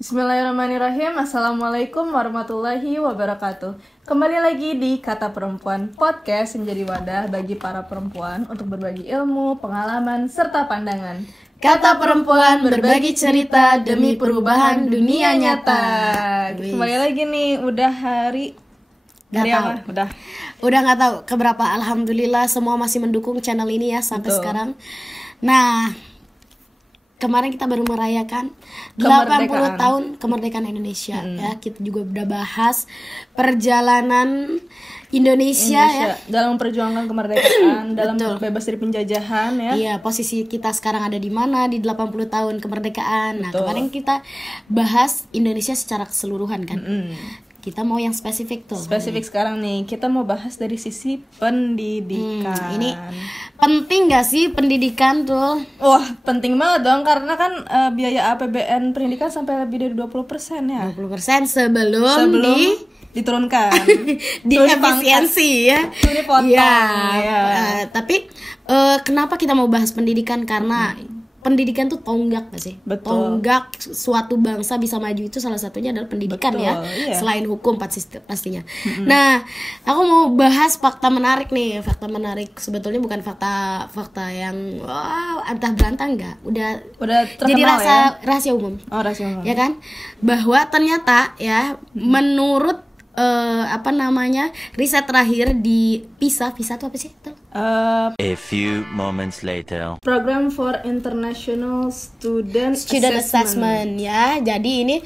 Bismillahirrahmanirrahim. Assalamualaikum warahmatullahi wabarakatuh. Kembali lagi di Kata Perempuan, podcast yang menjadi wadah bagi para perempuan untuk berbagi ilmu, pengalaman, serta pandangan. Kata Perempuan, berbagi cerita demi perubahan dunia nyata. Kembali lagi nih, udah hari apa? Udah nggak tahu keberapa. Alhamdulillah semua masih mendukung channel ini ya sampai sekarang. Nah, kemarin kita baru merayakan 80 tahun kemerdekaan Indonesia ya. Kita juga udah bahas perjalanan Indonesia ya dalam memperjuangkan kemerdekaan, dalam bebas dari penjajahan ya. Iya, posisi kita sekarang ada di mana di 80 tahun kemerdekaan. Nah, kemarin kita bahas Indonesia secara keseluruhan kan. Kita mau yang spesifik tuh. Spesifik sekarang nih, kita mau bahas dari sisi pendidikan. Ini penting gak sih pendidikan tuh? Wah, penting banget dong, karena kan biaya APBN pendidikan sampai lebih dari 20% ya. 20% sebelum diturunkan. Di efisiensi ya. Dipotong. Ya. Tapi kenapa kita mau bahas pendidikan? Karena pendidikan tuh tonggak gak sih? Betul. Tonggak suatu bangsa bisa maju itu salah satunya adalah pendidikan. Betul, ya. Iya. Selain hukum pastinya. Nah, aku mau bahas fakta menarik nih. Fakta menarik sebetulnya bukan fakta yang antah berantah enggak. Udah terkenal jadi ya? rahasia umum. Oh, rahasia umum. Ya kan? Bahwa ternyata ya menurut riset terakhir di PISA itu apa sih? A few moments later. Program for International Student Assessment ya. Jadi ini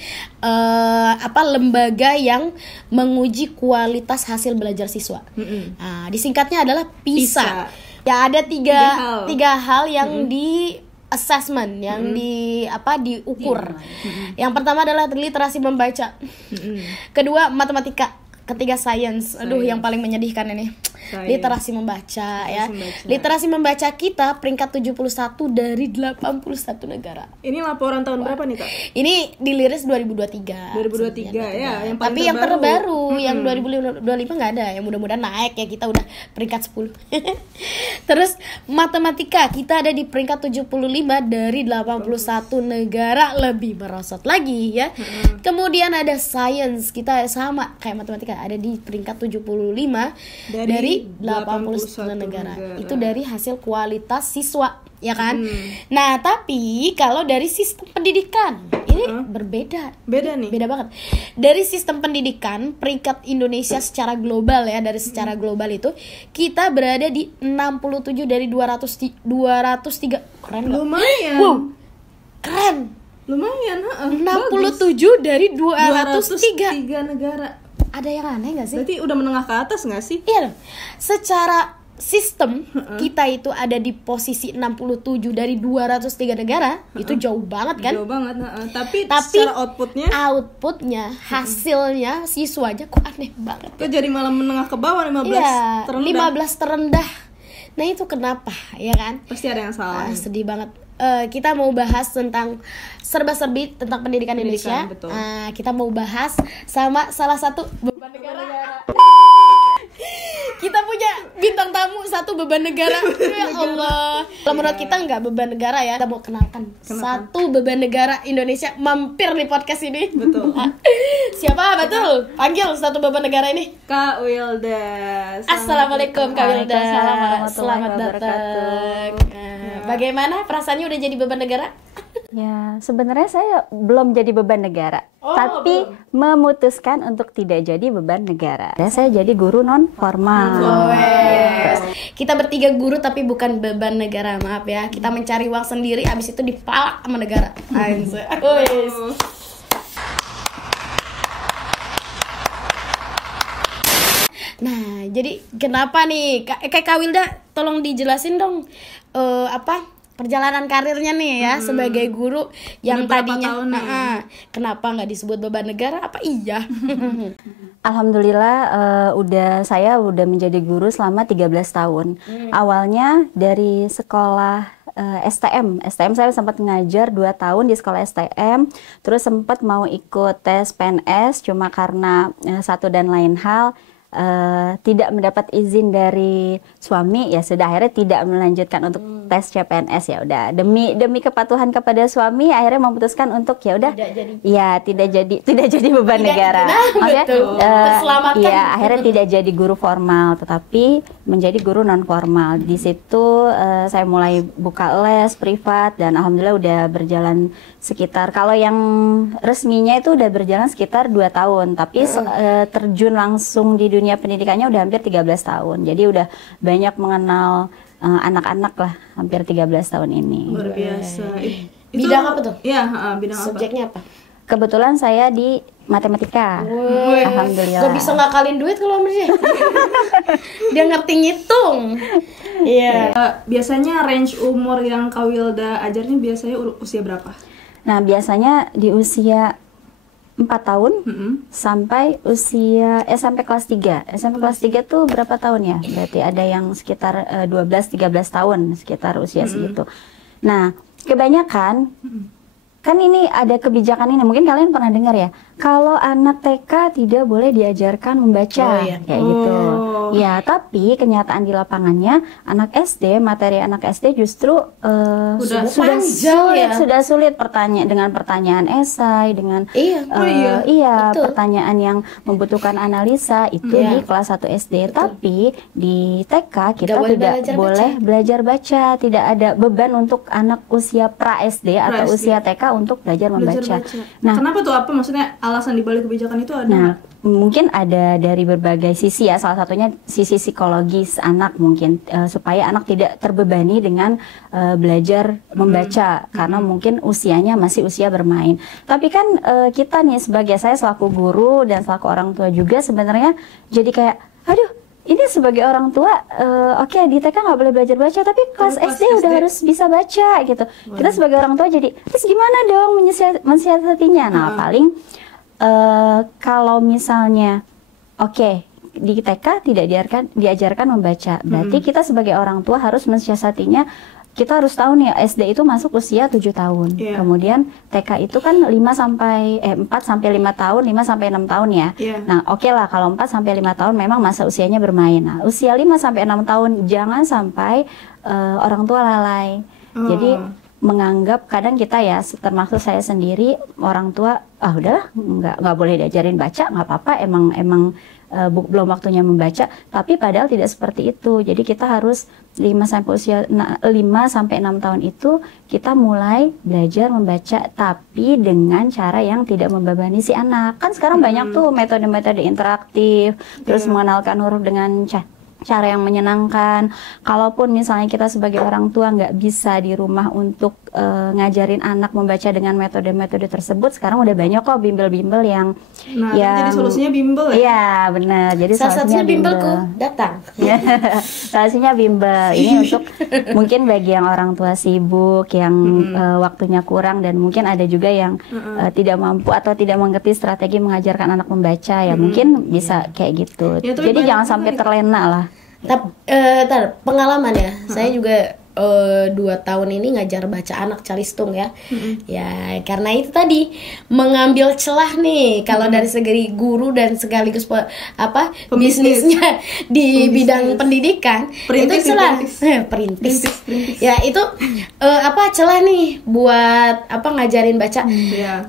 lembaga yang menguji kualitas hasil belajar siswa. Nah, disingkatnya adalah PISA. Ya, ada tiga hal yang di assessment yang diukur. Yang pertama adalah literasi membaca. Kedua matematika. Ketiga sains. Yang paling menyedihkan ini. Literasi membaca ya. Literasi membaca kita peringkat 71 dari 81 negara. Ini laporan tahun berapa nih, Kak? Ini diliris 2023. 2023 ya, yang tapi yang terbaru yang 2025 enggak ada. Yang mudah-mudahan naik ya, kita udah peringkat 10. Terus matematika kita ada di peringkat 75 dari 81 negara, lebih merosot lagi ya. Kemudian ada sains, kita sama kayak matematika ada di peringkat 75 dari 81 negara. Itu dari hasil kualitas siswa, ya kan? Nah, tapi kalau dari sistem pendidikan ini berbeda. Beda banget. Dari sistem pendidikan, peringkat Indonesia secara global ya, dari secara global itu kita berada di 67 dari 203. Keren gak? Lumayan. Wow. Keren. Lumayan, 67 dari 203 negara. Ada yang aneh gak sih? Berarti udah menengah ke atas gak sih? Iya dong. Secara sistem kita itu ada di posisi 67 dari 203 negara. Itu jauh banget kan? Jauh banget. Tapi secara outputnya, hasilnya siswanya kok aneh banget. Kok jadi malah menengah ke bawah, 15 terendah. 15 terendah. Nah, itu kenapa? Ya kan? Pasti ada yang salah. Sedih banget. Kita mau bahas tentang serba-serbi tentang pendidikan Indonesia. Betul. Kita mau bahas sama salah satu beban negara. Kita punya bintang tamu satu beban negara. Ya Allah. Kalau menurut kita nggak beban negara ya. Kita mau kenalkan satu beban negara Indonesia mampir di podcast ini. Betul. Siapa? Betul. Panggil satu beban negara ini. Kak Wilda. Assalamualaikum Kak Wilda. Selamat datang. Bagaimana perasaannya udah jadi beban negara? Ya, sebenarnya saya belum jadi beban negara, tapi memutuskan untuk tidak jadi beban negara. Dan saya jadi guru non formal. Kita bertiga guru tapi bukan beban negara, maaf ya. Kita mencari uang sendiri, abis itu dipalak sama negara. Nah, jadi kenapa nih Kak Wilda, tolong dijelasin dong perjalanan karirnya nih ya sebagai guru yang tadinya kenapa nggak disebut beban negara? Apa iya? Alhamdulillah saya udah menjadi guru selama 13 tahun. Awalnya dari sekolah STM saya sempat ngajar 2 tahun di sekolah STM, terus sempat mau ikut tes PNS, cuma karena satu dan lain hal tidak mendapat izin dari suami, ya sudah akhirnya tidak melanjutkan untuk tes CPNS. Ya udah, demi kepatuhan kepada suami akhirnya memutuskan untuk ya udah tidak jadi beban negara. Betul. Terselamatkan. Ya akhirnya tidak jadi guru formal tetapi menjadi guru non formal. Di situ saya mulai buka les privat dan alhamdulillah udah berjalan sekitar, kalau yang resminya itu udah berjalan sekitar 2 tahun, tapi terjun langsung di dunia pendidikannya udah hampir 13 tahun. Jadi udah banyak mengenal anak-anak lah hampir 13 tahun ini. Luar biasa. Bidang apa tuh? Iya, bidang apa? Subjeknya apa? Kebetulan saya di matematika. Alhamdulillah. Gak bisa ngakalin duit kalau sama dia. Dia ngerti ngitung. Iya. Biasanya range umur yang Kak Wilda ajarnya biasanya usia berapa? Nah, biasanya di usia 4 tahun sampai usia sampai kelas 3. SMP kelas 3 tuh berapa tahun ya? Berarti ada yang sekitar 12-13 tahun sekitar usia segitu. Nah, kebanyakan kan ini ada kebijakan ini, mungkin kalian pernah dengar ya, kalau anak TK tidak boleh diajarkan membaca, kayak gitu. Ya, tapi kenyataan di lapangannya anak SD, materi anak SD justru sudah sulit dengan pertanyaan esai, dengan pertanyaan yang membutuhkan analisa itu di kelas 1 SD. Tapi di TK kita tidak boleh belajar baca, tidak ada beban untuk anak usia pra SD atau usia TK untuk belajar membaca. Nah, kenapa tuh, apa maksudnya alasan dibalik kebijakan itu ada? Nah, mungkin ada dari berbagai sisi ya, salah satunya sisi psikologis anak mungkin, supaya anak tidak terbebani dengan belajar membaca karena mungkin usianya masih usia bermain. Tapi kan kita nih, sebagai saya selaku guru dan selaku orang tua juga sebenarnya jadi kayak aduh, ini sebagai orang tua, oke, di TK nggak boleh belajar baca, tapi kelas SD udah harus bisa baca gitu. Kita sebagai orang tua jadi, terus gimana dong mensiasatinya? Nah, paling kalau misalnya, oke, di TK tidak diajarkan membaca, berarti kita sebagai orang tua harus mensiasatinya. Kita harus tahu nih, SD itu masuk usia 7 tahun. Kemudian TK itu kan 4 sampai 5 tahun, 5 sampai 6 tahun ya. Nah, oke lah kalau 4 sampai 5 tahun memang masa usianya bermain. Nah, usia 5 sampai 6 tahun jangan sampai orang tua lalai. Jadi menganggap, kadang kita ya, termasuk saya sendiri, orang tua udahlah nggak boleh diajarin baca, nggak apa-apa, emang belum waktunya membaca. Tapi padahal tidak seperti itu. Jadi kita harus 5 sampai 6 tahun itu kita mulai belajar membaca, tapi dengan cara yang tidak membebani si anak. Kan sekarang banyak tuh metode-metode interaktif, terus mengenalkan huruf dengan cara yang menyenangkan. Kalaupun misalnya kita sebagai orang tua nggak bisa di rumah untuk ngajarin anak membaca dengan metode-metode tersebut, sekarang udah banyak kok bimbel-bimbel yang jadi solusinya bimbel ya? Iya, benar. Jadi salah satunya bimbelku datang. Solusinya bimbel. Ini untuk mungkin bagi yang orang tua sibuk, yang waktunya kurang, dan mungkin ada juga yang tidak mampu atau tidak mengerti strategi mengajarkan anak membaca, ya mungkin bisa kayak gitu. Jadi jangan sampai terlena lah. Pengalaman ya, saya juga 2 tahun ini ngajar baca anak calistung ya. Ya karena itu tadi mengambil celah nih kalau dari segi guru dan sekaligus bisnisnya di bidang pendidikan. Itu celah perintis. Ya itu celah nih buat ngajarin baca.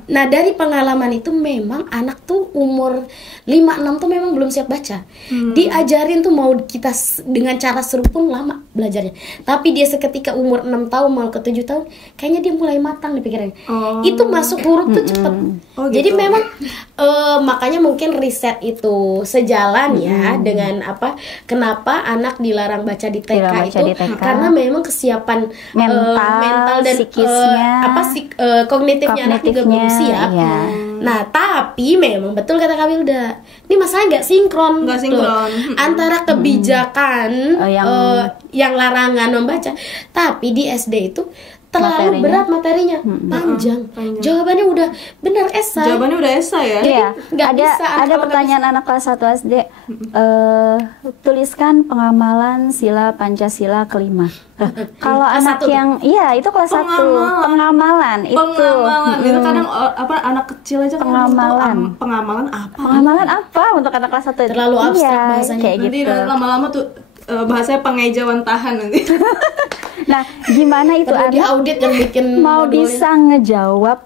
Nah, dari pengalaman itu memang anak tuh umur 5-6 tuh memang belum siap baca. Diajarin tuh mau kita dengan cara seru pun lama belajarnya. Tapi dia seketika umur 6 tahun mau ke 7 tahun kayaknya dia mulai matang di pikirannya. Itu masuk huruf tuh cepet. Jadi memang makanya mungkin riset itu sejalan ya dengan kenapa anak dilarang baca di TK karena memang kesiapan mental dan psikisnya, kognitifnya anak juga belum siap. Nah, tapi memang betul kata Kak Wilda, ini masalah nggak sinkron antara kebijakan yang larangan membaca, tapi di SD itu terlalu berat materinya, panjang. Jawabannya udah benar esai. Jawabannya udah esai ya. Jadi ada pertanyaan anak kelas 1 SD, tuliskan pengamalan sila Pancasila kelima. Kalau anak yang itu kelas 1 pengamalan itu kadang anak kecil aja pengamalan apa untuk anak kelas 1 terlalu abstrak bahasanya. Kayak gitu. Nanti lama-lama tuh bahasanya pengejauhan tahan nanti. Nah, gimana itu Perlu anak diaudit yang bikin mau modulnya. bisa ngejawab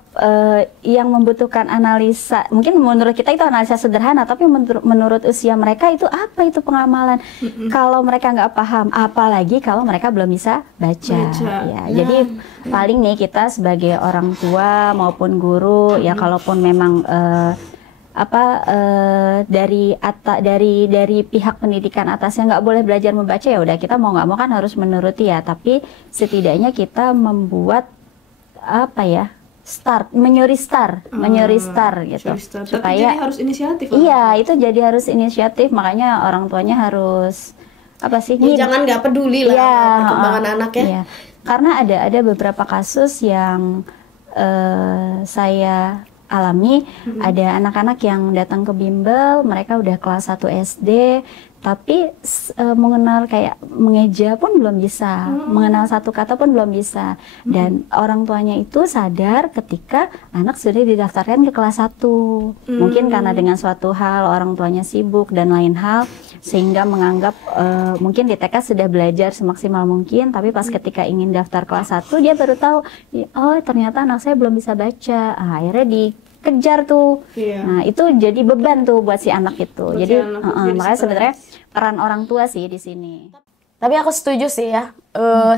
yang membutuhkan analisa. Mungkin menurut kita itu analisa sederhana, tapi menurut usia mereka itu apa itu pengamalan? Kalau mereka nggak paham, apalagi kalau mereka belum bisa baca. Ya, jadi paling nih kita sebagai orang tua maupun guru ya, kalaupun memang dari pihak pendidikan atasnya nggak boleh belajar membaca, ya udah kita mau nggak mau kan harus menuruti ya. Tapi setidaknya kita membuat menyuri star gitu, supaya jadi harus inisiatif. iya itu jadi harus inisiatif. Makanya orang tuanya harus Jangan nggak peduli lah ya, sama perkembangan anak ya. iya. Karena ada beberapa kasus yang saya alami. Ada anak-anak yang datang ke bimbel, mereka udah kelas 1 SD, tapi mengenal kayak mengeja pun belum bisa, mengenal satu kata pun belum bisa. Dan orang tuanya itu sadar ketika anak sudah didaftarkan ke kelas 1. Mungkin karena dengan suatu hal orang tuanya sibuk dan lain hal, sehingga menganggap mungkin di TK sudah belajar semaksimal mungkin, tapi pas ketika ingin daftar kelas 1 dia baru tahu, oh ternyata anak saya belum bisa baca. Akhirnya dikejar tuh. Nah, itu jadi beban tuh buat si anak itu. Jadi makanya sebenarnya peran orang tua sih di sini. Tapi aku setuju sih ya,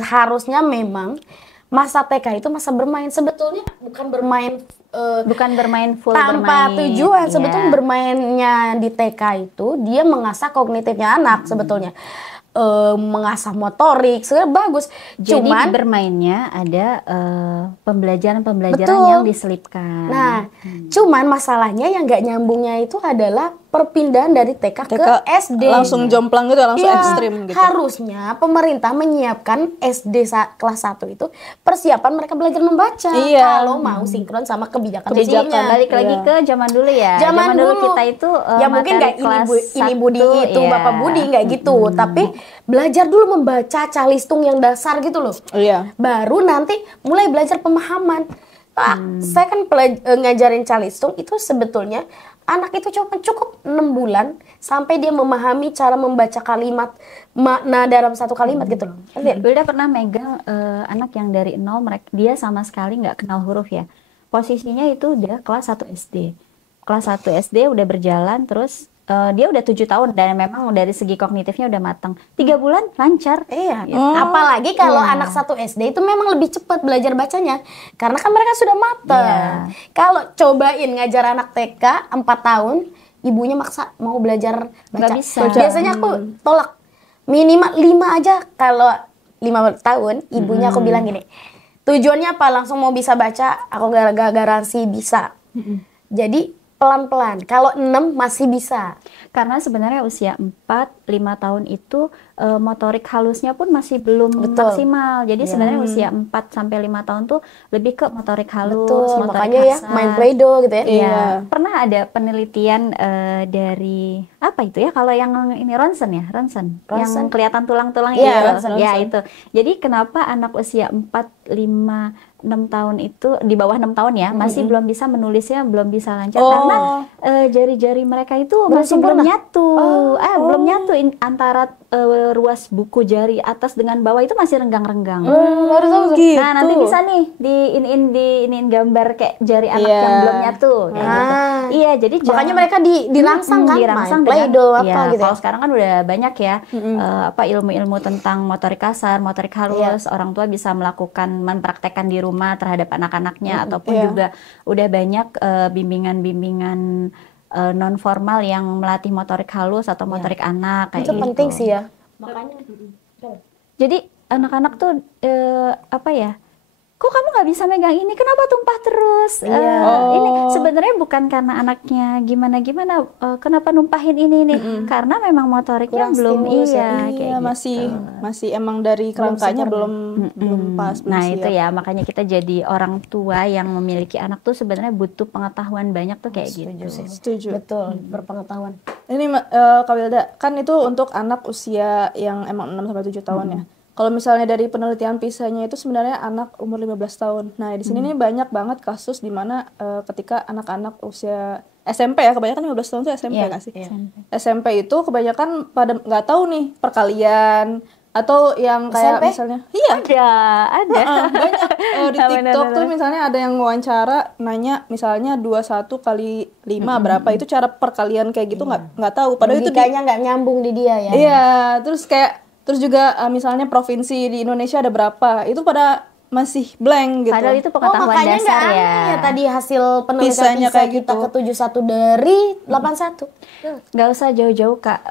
harusnya memang masa TK itu masa bermain. Sebetulnya bukan bermain full tanpa bermain. tujuan. Iya. Sebetulnya bermainnya di TK itu dia mengasah kognitifnya anak sebetulnya. Mengasah motorik, sebenarnya bagus. Jadi Cuman bermainnya ada pembelajaran Betul. yang diselipkan. Nah, cuman masalahnya yang nggak nyambungnya itu adalah perpindahan dari TK ke SD. Langsung jomplang gitu, langsung Iya, ekstrim gitu. harusnya pemerintah menyiapkan SD kelas 1 itu persiapan mereka belajar membaca. Iya. Kalau mau sinkron sama kebijakan Kebijakan. sosialnya. Balik lagi ke zaman dulu ya. Zaman dulu kita itu ya mungkin nggak ini Budi itu Bapak Budi nggak gitu, tapi belajar dulu membaca calistung yang dasar gitu loh. Iya. Baru nanti mulai belajar pemahaman. Saya kan ngajarin calistung itu sebetulnya anak itu cukup 6 bulan sampai dia memahami cara membaca kalimat, makna dalam satu kalimat gitu loh. Wilda pernah megang anak yang dari 0, dia sama sekali nggak kenal huruf ya. Posisinya itu udah kelas 1 SD. Kelas 1 SD udah berjalan, terus dia udah 7 tahun dan memang dari segi kognitifnya udah matang. 3 bulan lancar. Iya. Apalagi kalau anak 1 SD itu memang lebih cepat belajar bacanya karena kan mereka sudah matang. Kalau cobain ngajar anak TK 4 tahun, ibunya maksa mau belajar baca. Nggak bisa. Biasanya aku tolak. Minimal 5 aja. Kalau 5 tahun, ibunya aku bilang gini, tujuannya apa? Langsung mau bisa baca, aku gak garansi bisa. Jadi pelan-pelan. Kalau 6 masih bisa. Karena sebenarnya usia 4-5 tahun itu motorik halusnya pun masih belum maksimal. Jadi sebenarnya usia 4-5 tahun tuh lebih ke motorik halus, motorik makanya kasar. ya main Play-Doh gitu ya. Iya. Pernah ada penelitian dari apa itu ya? Kalau yang ini Ronsen ya, Ronsen. Yang kelihatan tulang-tulang Iya, itu. Ya itu. Jadi kenapa anak usia 4-5-6 tahun itu di bawah 6 tahun ya masih belum bisa menulisnya, belum bisa lancar karena jari-jari mereka itu masih belum nyatu. Belum nyatu antara ruas buku jari atas dengan bawah itu masih renggang-renggang. Baru tahu gitu. Nah, nanti bisa nih diinin gambar kayak jari anak yang belum nyatu kayak gitu. Iya, jadi makanya mereka dirangsang kan, dirangsang main Play-Doh apa ya, gitu. kalau sekarang kan udah banyak ya ilmu-ilmu tentang motorik kasar, motorik halus. Orang tua bisa mempraktekkan di rumah terhadap anak-anaknya ataupun juga udah banyak bimbingan-bimbingan non formal yang melatih motorik halus atau motorik anak kayak Itu gitu. penting sih ya. Makanya Jadi anak-anak tuh kok kamu nggak bisa megang ini? Kenapa tumpah terus? Ini sebenarnya bukan karena anaknya gimana-gimana. Kenapa numpahin ini? Karena memang motoriknya kurang belum stimulus kayak masih emang dari kerangkanya belum pas. Nah itu ya makanya kita jadi orang tua yang memiliki anak tuh sebenarnya butuh pengetahuan banyak tuh kayak gitu. Setuju. betul, berpengetahuan. Ini Kak Wilda, kan itu untuk anak usia yang emang 6-7 tahun ya. Kalau misalnya dari penelitian PISA-nya itu sebenarnya anak umur 15 tahun. Nah, di sini nih banyak banget kasus di mana ketika anak-anak usia SMP ya, kebanyakan 15 tahun itu SMP nggak sih? SMP itu kebanyakan pada nggak tahu nih perkalian, Atau yang kayak SMP? misalnya iya Ada. banyak di TikTok Benar-benar. tuh misalnya ada yang wawancara nanya misalnya 21 kali 5 berapa, itu cara perkalian kayak gitu nggak tahu, padahal itu Logikanya nggak nyambung di dia ya. iya, terus juga misalnya provinsi di Indonesia ada berapa, itu pada masih blank gitu. Padahal itu Oh, pengetahuan makanya nggak dasar ya. aneh ya tadi hasil penelitian Pisahnya PISA kayak kita gitu. ke 71 dari 81. Nggak usah jauh-jauh Kak.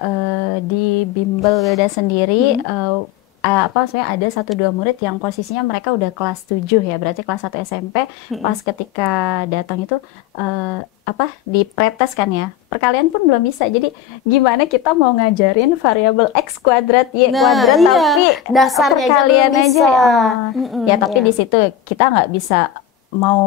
Di Bimbel Wilda sendiri saya ada 1-2 murid yang posisinya mereka udah kelas 7 ya, berarti kelas 1 SMP. Pas ketika datang itu di pretest kan ya, perkalian pun belum bisa. Jadi gimana kita mau ngajarin variabel x kuadrat y kuadrat iya. tapi Dasarnya aja perkalian belum aja bisa. ya, tapi di situ kita nggak bisa mau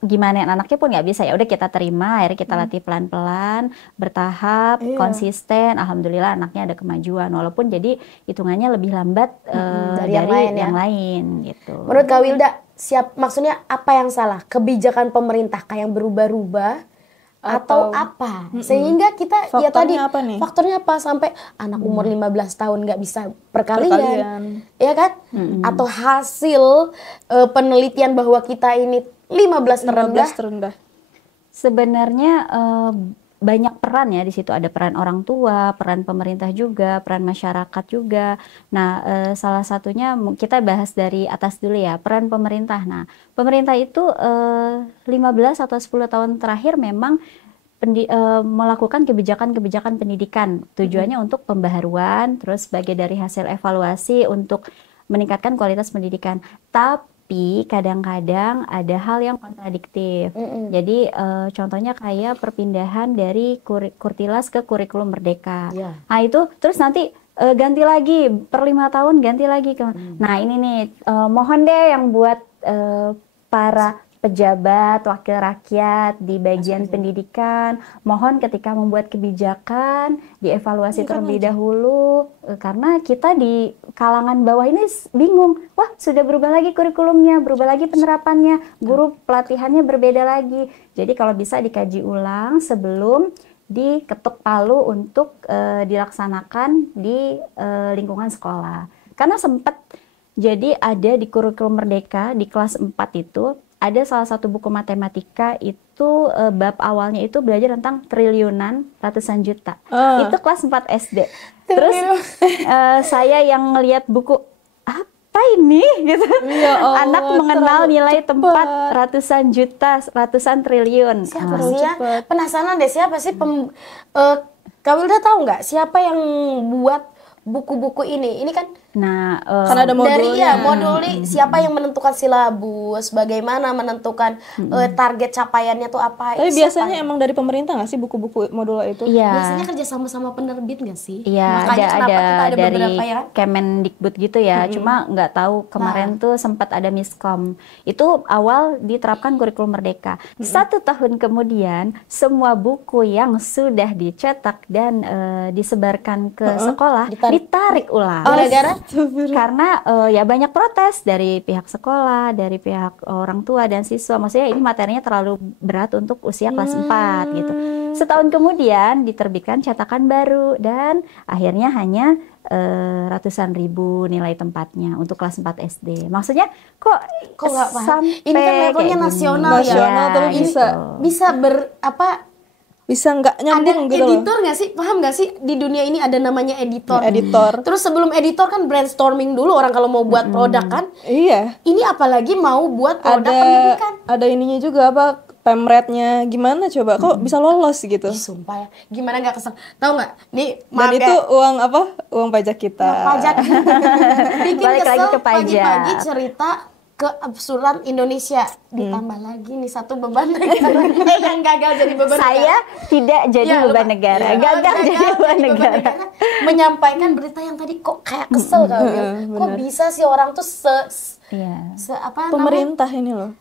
gimana anaknya pun nggak bisa, ya udah kita terima, akhirnya kita latih pelan-pelan, bertahap, konsisten. Alhamdulillah anaknya ada kemajuan walaupun jadi hitungannya lebih lambat Dari dari yang lain ya. yang lain gitu. Menurut Kak Wilda, maksudnya apa yang salah? Kebijakan pemerintah kayak yang berubah-ubah atau apa? Sehingga kita ya tadi Faktornya apa nih? faktornya apa sampai anak umur 15 tahun nggak bisa perkalian. Perkalian. Ya kan? Atau hasil penelitian bahwa kita ini 15 terendah. 15 terendah. Sebenarnya banyak peran ya di situ, ada peran orang tua, peran pemerintah juga, peran masyarakat juga. Nah, salah satunya kita bahas dari atas dulu ya, peran pemerintah. Nah, pemerintah itu 15 atau 10 tahun terakhir memang melakukan kebijakan-kebijakan pendidikan. Tujuannya untuk pembaharuan, terus sebagai dari hasil evaluasi untuk meningkatkan kualitas pendidikan. Tapi kadang-kadang ada hal yang kontradiktif. Jadi contohnya kayak perpindahan dari Kurtilas ke kurikulum Merdeka. Iya. Nah itu terus nanti ganti lagi per 5 tahun ganti lagi. Nah ini nih mohon deh yang buat para pejabat, wakil rakyat di bagian pendidikan, mohon ketika membuat kebijakan dievaluasi terlebih dahulu, karena kita di kalangan bawah ini bingung, wah sudah berubah lagi kurikulumnya, berubah lagi penerapannya, guru pelatihannya berbeda lagi. Jadi kalau bisa dikaji ulang sebelum diketuk palu untuk dilaksanakan di lingkungan sekolah. Karena sempat jadi ada di kurikulum Merdeka di kelas 4 itu ada salah satu buku matematika itu bab awalnya itu belajar tentang triliunan, ratusan juta. Itu kelas 4 SD. Terus saya yang ngelihat buku apa ini gitu. Ya Allah, anak mengenal nilai tempat ratusan juta, ratusan triliun. Siapa sih ya? Penasaran deh siapa sih Kak Wilda tahu nggak siapa yang buat buku-buku ini? Ini kan Kan ada dari modulnya. modul siapa yang menentukan silabus, bagaimana menentukan target capaiannya tuh apa? Tapi Siapa biasanya ya? emang dari pemerintah nggak sih buku-buku modul itu? Iya. Biasanya kerja sama penerbit nggak sih? Iya, Makanya kenapa kita ada dari beberapa ya? Kemendikbud gitu ya. Cuma nggak tahu kemarin tuh sempat ada miskom. Itu awal diterapkan kurikulum Merdeka. 1 tahun kemudian semua buku yang sudah dicetak dan disebarkan ke sekolah ditarik ulang. Gara-gara Karena ya banyak protes dari pihak sekolah, dari pihak orang tua dan siswa. Maksudnya ini materinya terlalu berat untuk usia kelas 4 gitu. Setahun kemudian diterbitkan cetakan baru dan akhirnya hanya ratusan ribu nilai tempatnya untuk kelas 4 SD. Maksudnya kok nggak paham? sampai Ini kan levelnya kayak gini? nasional ya. Nasional, tapi gitu. bisa Bisa nggak ada nyambung gitu loh. editor nggak sih? Paham nggak sih di dunia ini ada namanya editor? Editor. Terus sebelum editor kan brainstorming dulu orang kalau mau buat produk kan. Iya. Ini apalagi mau buat produk pendidikan. Ada ininya juga apa pemretnya gimana coba kok bisa lolos gitu. Ih, sumpah ya. Gimana nggak kesel? Tahu nggak? Nih Dan maaf itu ya. uang apa? Uang pajak kita. Pajak. Bikin Balik kesel lagi ke pajak. pagi-pagi cerita keabsurdan Indonesia. Ditambah lagi nih satu beban negara. Yang gagal jadi beban Saya negara. tidak jadi Ya, beban lupa. negara, Ya, gagal jadi beban negara. Menyampaikan berita yang tadi kok kayak kesel kali. Kok bisa sih orang tuh Iya. apa namanya? Pemerintah ini loh.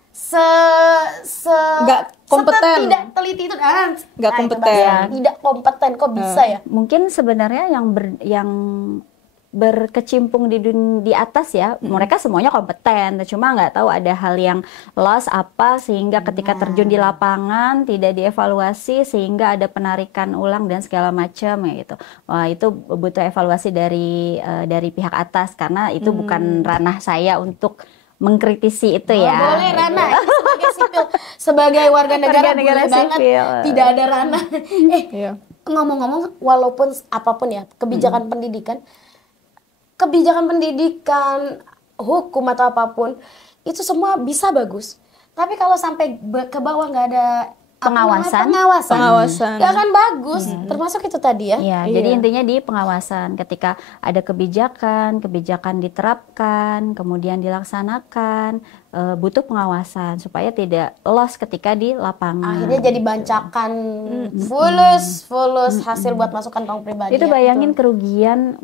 Nggak kompeten. tidak teliti itu Nggak kompeten. tidak kompeten kok bisa ya. Mungkin sebenarnya yang berkecimpung di atas ya, mereka semuanya kompeten, cuma nggak tahu ada hal yang loss apa sehingga ketika terjun di lapangan tidak dievaluasi sehingga ada penarikan ulang dan segala macam ya gitu. Wah, itu butuh evaluasi dari pihak atas karena itu bukan ranah saya untuk mengkritisi itu ya. Boleh Rana, sebagai sipil, sebagai warga negara boleh banget sipil. tidak ada Rana. Iya. Ngomong-ngomong, walaupun apapun ya kebijakan pendidikan, hukum atau apapun itu semua bisa bagus. Tapi kalau sampai ke bawah nggak ada Pengawasan. nggak akan bagus. Termasuk itu tadi ya. Ya, jadi intinya di pengawasan ketika ada kebijakan diterapkan, kemudian dilaksanakan, butuh pengawasan supaya tidak loss ketika di lapangan. Akhirnya jadi bancakan fulus hasil buat masukkan uang pribadi. Itu bayangin kerugian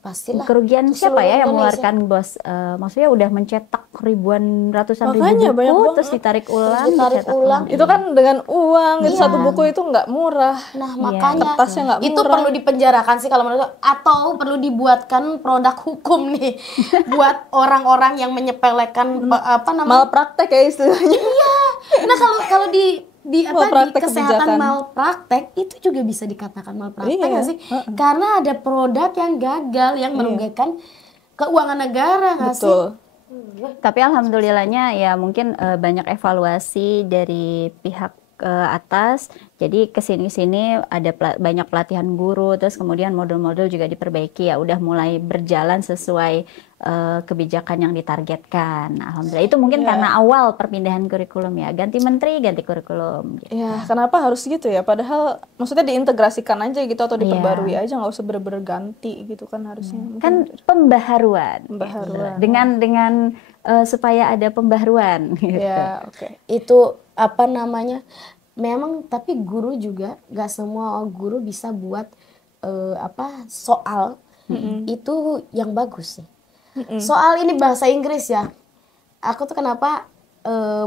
pastilah. Kerugian siapa ya yang Indonesia. mengeluarkan bos? Maksudnya udah mencetak ratusan Makanya, ribu banyak buku, banget. terus ditarik ulang, ditarik dicetak ulang. Itu kan dengan uang, itu Iya. satu buku itu nggak murah. Nah, makanya Kertasnya nggak itu murah. perlu dipenjarakan sih kalau menurut aku. Atau perlu dibuatkan produk hukum nih buat orang-orang yang menyepelekan Malpraktek ya istilahnya. Nah, kalau di Malpraktek kesehatan kebijakan. malpraktek itu juga bisa dikatakan malpraktek Iya. nggak sih? Karena ada produk yang gagal yang merugikan keuangan negara nggak sih? Betul. Tapi alhamdulillahnya ya mungkin banyak evaluasi dari pihak atas. Jadi kesini-sini ada banyak pelatihan guru, terus kemudian modul-modul juga diperbaiki ya. Udah mulai berjalan sesuai kebijakan yang ditargetkan. Alhamdulillah itu mungkin karena awal perpindahan kurikulum ya. Ganti menteri, ganti kurikulum. Gitu. Ya, kenapa harus gitu ya? Padahal maksudnya diintegrasikan aja gitu atau diperbarui aja, nggak usah bener-bener ganti gitu kan harusnya. Kan pembaharuan. Pembaharuan. Dengan supaya ada pembaharuan. Gitu. Ya, oke. Itu apa namanya? Memang tapi guru juga nggak semua guru bisa buat soal itu yang bagus sih. Soal ini bahasa Inggris ya. Aku tuh kenapa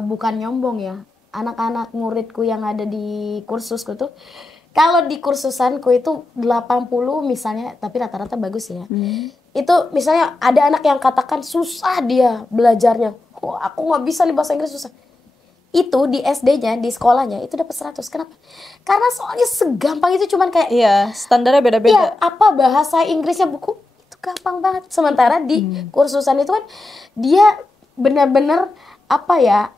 bukan nyombong ya. Anak-anak muridku yang ada di kursusku tuh kalau di kursusanku itu 80 misalnya, tapi rata-rata bagus ya. Itu misalnya ada anak yang katakan susah dia belajarnya. Oh, aku nggak bisa nih bahasa Inggris susah. Itu di SD-nya, di sekolahnya itu dapat 100. Kenapa? Karena soalnya segampang itu cuman kayak Iya, standarnya iya, beda-beda. apa bahasa Inggrisnya buku itu gampang banget. Sementara di kursusan itu kan dia benar-benar apa ya?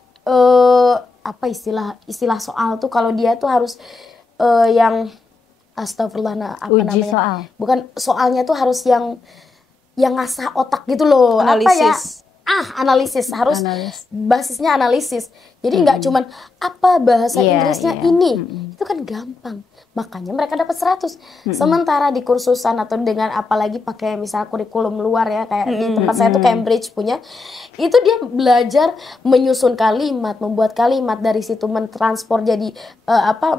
Apa istilah soal tuh kalau dia tuh harus yang astagfirullah apa Uji namanya? soal. Bukan soalnya tuh harus yang ngasah otak gitu loh. Apa ya? Analisis. Analisis harus Analis. basisnya analisis. Jadi nggak cuman apa bahasa Iya, Inggrisnya iya. ini. Itu kan gampang. Makanya mereka dapat 100. Sementara di kursusan atau dengan apalagi pakai misalnya kurikulum luar ya kayak di tempat saya tuh Cambridge punya. Itu dia belajar menyusun kalimat, membuat kalimat dari situ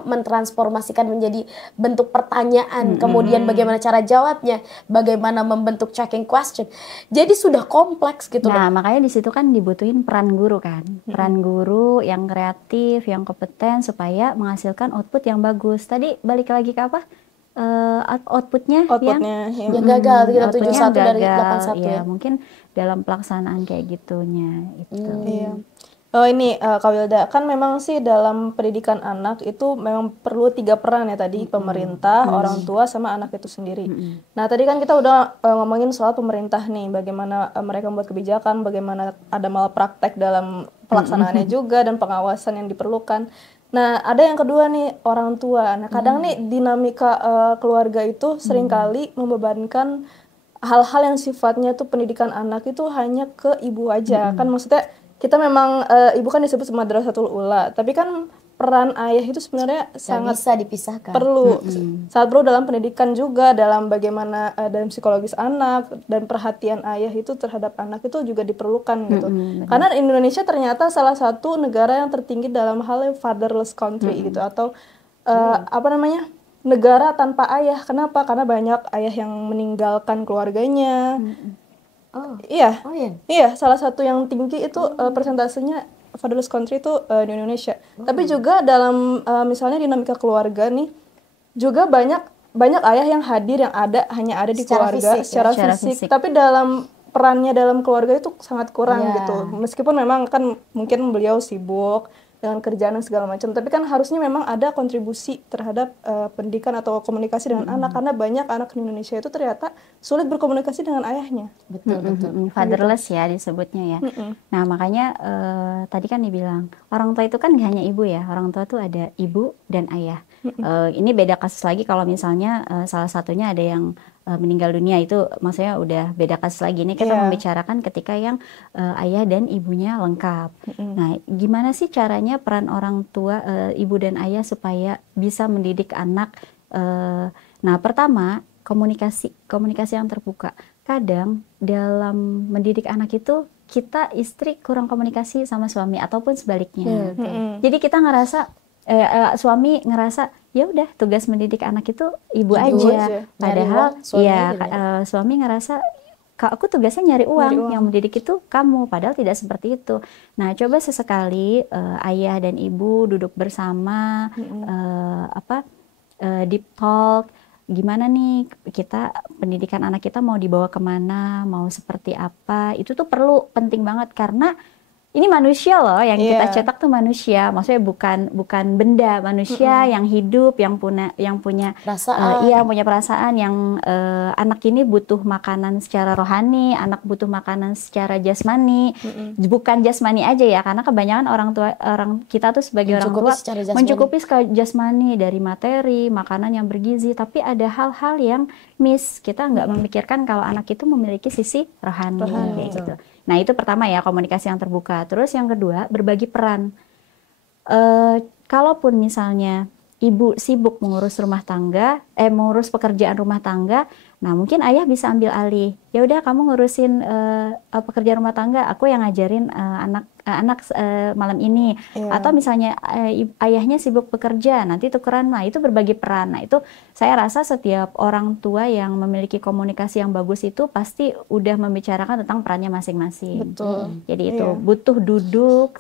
mentransformasikan menjadi bentuk pertanyaan, kemudian bagaimana cara jawabnya, bagaimana membentuk checking question. Jadi sudah kompleks gitu Nah, loh. makanya di situ kan dibutuhin peran guru kan. Peran guru yang kreatif, yang kompeten supaya menghasilkan output yang bagus. Tadi balik lagi ke apa? Outputnya yang Yang gagal kita outputnya 71 dari gagal. 81 ya. Mungkin dalam pelaksanaan kayak gitunya itu. Iya. Oh ini Kak Wilda, kan memang sih dalam pendidikan anak itu memang perlu 3 peran ya tadi, pemerintah, orang tua, sama anak itu sendiri. Nah tadi kan kita udah ngomongin soal pemerintah nih, bagaimana mereka membuat kebijakan, bagaimana ada malpraktek dalam pelaksanaannya juga, dan pengawasan yang diperlukan. Nah ada yang kedua nih, orang tua. Nah kadang nih dinamika keluarga itu seringkali membebankan hal-hal yang sifatnya tuh pendidikan anak itu hanya ke ibu aja. Kan maksudnya kita memang ibu kan disebut Madrasatul Ula, tapi kan peran ayah itu sebenarnya Nggak sangat bisa dipisahkan. perlu, sangat perlu dalam pendidikan juga, dalam bagaimana dalam psikologis anak dan perhatian ayah itu terhadap anak itu juga diperlukan gitu. Karena Indonesia ternyata salah satu negara yang tertinggi dalam hal fatherless country gitu, atau apa namanya, negara tanpa ayah. Kenapa? Karena banyak ayah yang meninggalkan keluarganya. Oh, Iya. oh ya. Iya, salah satu yang tinggi itu persentasenya fatherless country itu di Indonesia. Tapi juga dalam misalnya dinamika keluarga nih, juga banyak banyak ayah yang hadir yang hanya ada di Secara keluarga fisik, secara secara fisik, fisik. tapi dalam perannya dalam keluarga itu sangat kurang Iya. gitu. Meskipun memang kan mungkin beliau sibuk dengan kerjaan dan segala macam, tapi kan harusnya memang ada kontribusi terhadap pendidikan atau komunikasi dengan anak, karena banyak anak di Indonesia itu ternyata sulit berkomunikasi dengan ayahnya. Betul. Fatherless ya disebutnya ya. Nah makanya tadi kan dibilang orang tua itu kan nggak hanya ibu ya, orang tua tuh ada ibu dan ayah. Ini beda kasus lagi kalau misalnya salah satunya ada yang meninggal dunia, itu maksudnya udah beda kasus lagi. Ini kita membicarakan ketika yang ayah dan ibunya lengkap. Nah gimana sih caranya peran orang tua, ibu dan ayah supaya bisa mendidik anak? Nah pertama komunikasi yang terbuka. Kadang dalam mendidik anak itu kita istri kurang komunikasi sama suami ataupun sebaliknya. Jadi kita ngerasa suami ngerasa ya udah tugas mendidik anak itu ibu aja. Padahal suami ngerasa aku tugasnya nyari uang, yang mendidik itu kamu, padahal tidak seperti itu. Nah coba sesekali ayah dan ibu duduk bersama, deep talk. Gimana nih kita pendidikan anak kita mau dibawa kemana, mau seperti apa, itu tuh penting banget karena ini manusia loh yang kita cetak tuh manusia, maksudnya bukan benda, manusia yang hidup, yang punya perasaan, punya perasaan, yang anak ini butuh makanan secara rohani, anak butuh makanan secara jasmani, bukan jasmani aja ya, karena kebanyakan orang kita tuh sebagai orang tua mencukupi secara jasmani dari materi, makanan yang bergizi, tapi ada hal-hal yang miss, kita nggak memikirkan kalau anak itu memiliki sisi rohani kayak gitu. Nah itu pertama ya, komunikasi yang terbuka. Terus yang kedua, berbagi peran. Kalaupun misalnya ibu sibuk mengurus mengurus pekerjaan rumah tangga, nah mungkin ayah bisa ambil alih. Ya udah kamu ngurusin pekerjaan rumah tangga, aku yang ngajarin anak malam ini. Atau misalnya ayahnya sibuk bekerja, nanti tukeran. Nah itu berbagi peran. Nah itu saya rasa setiap orang tua yang memiliki komunikasi yang bagus itu pasti udah membicarakan tentang perannya masing-masing. Betul. Jadi itu butuh duduk,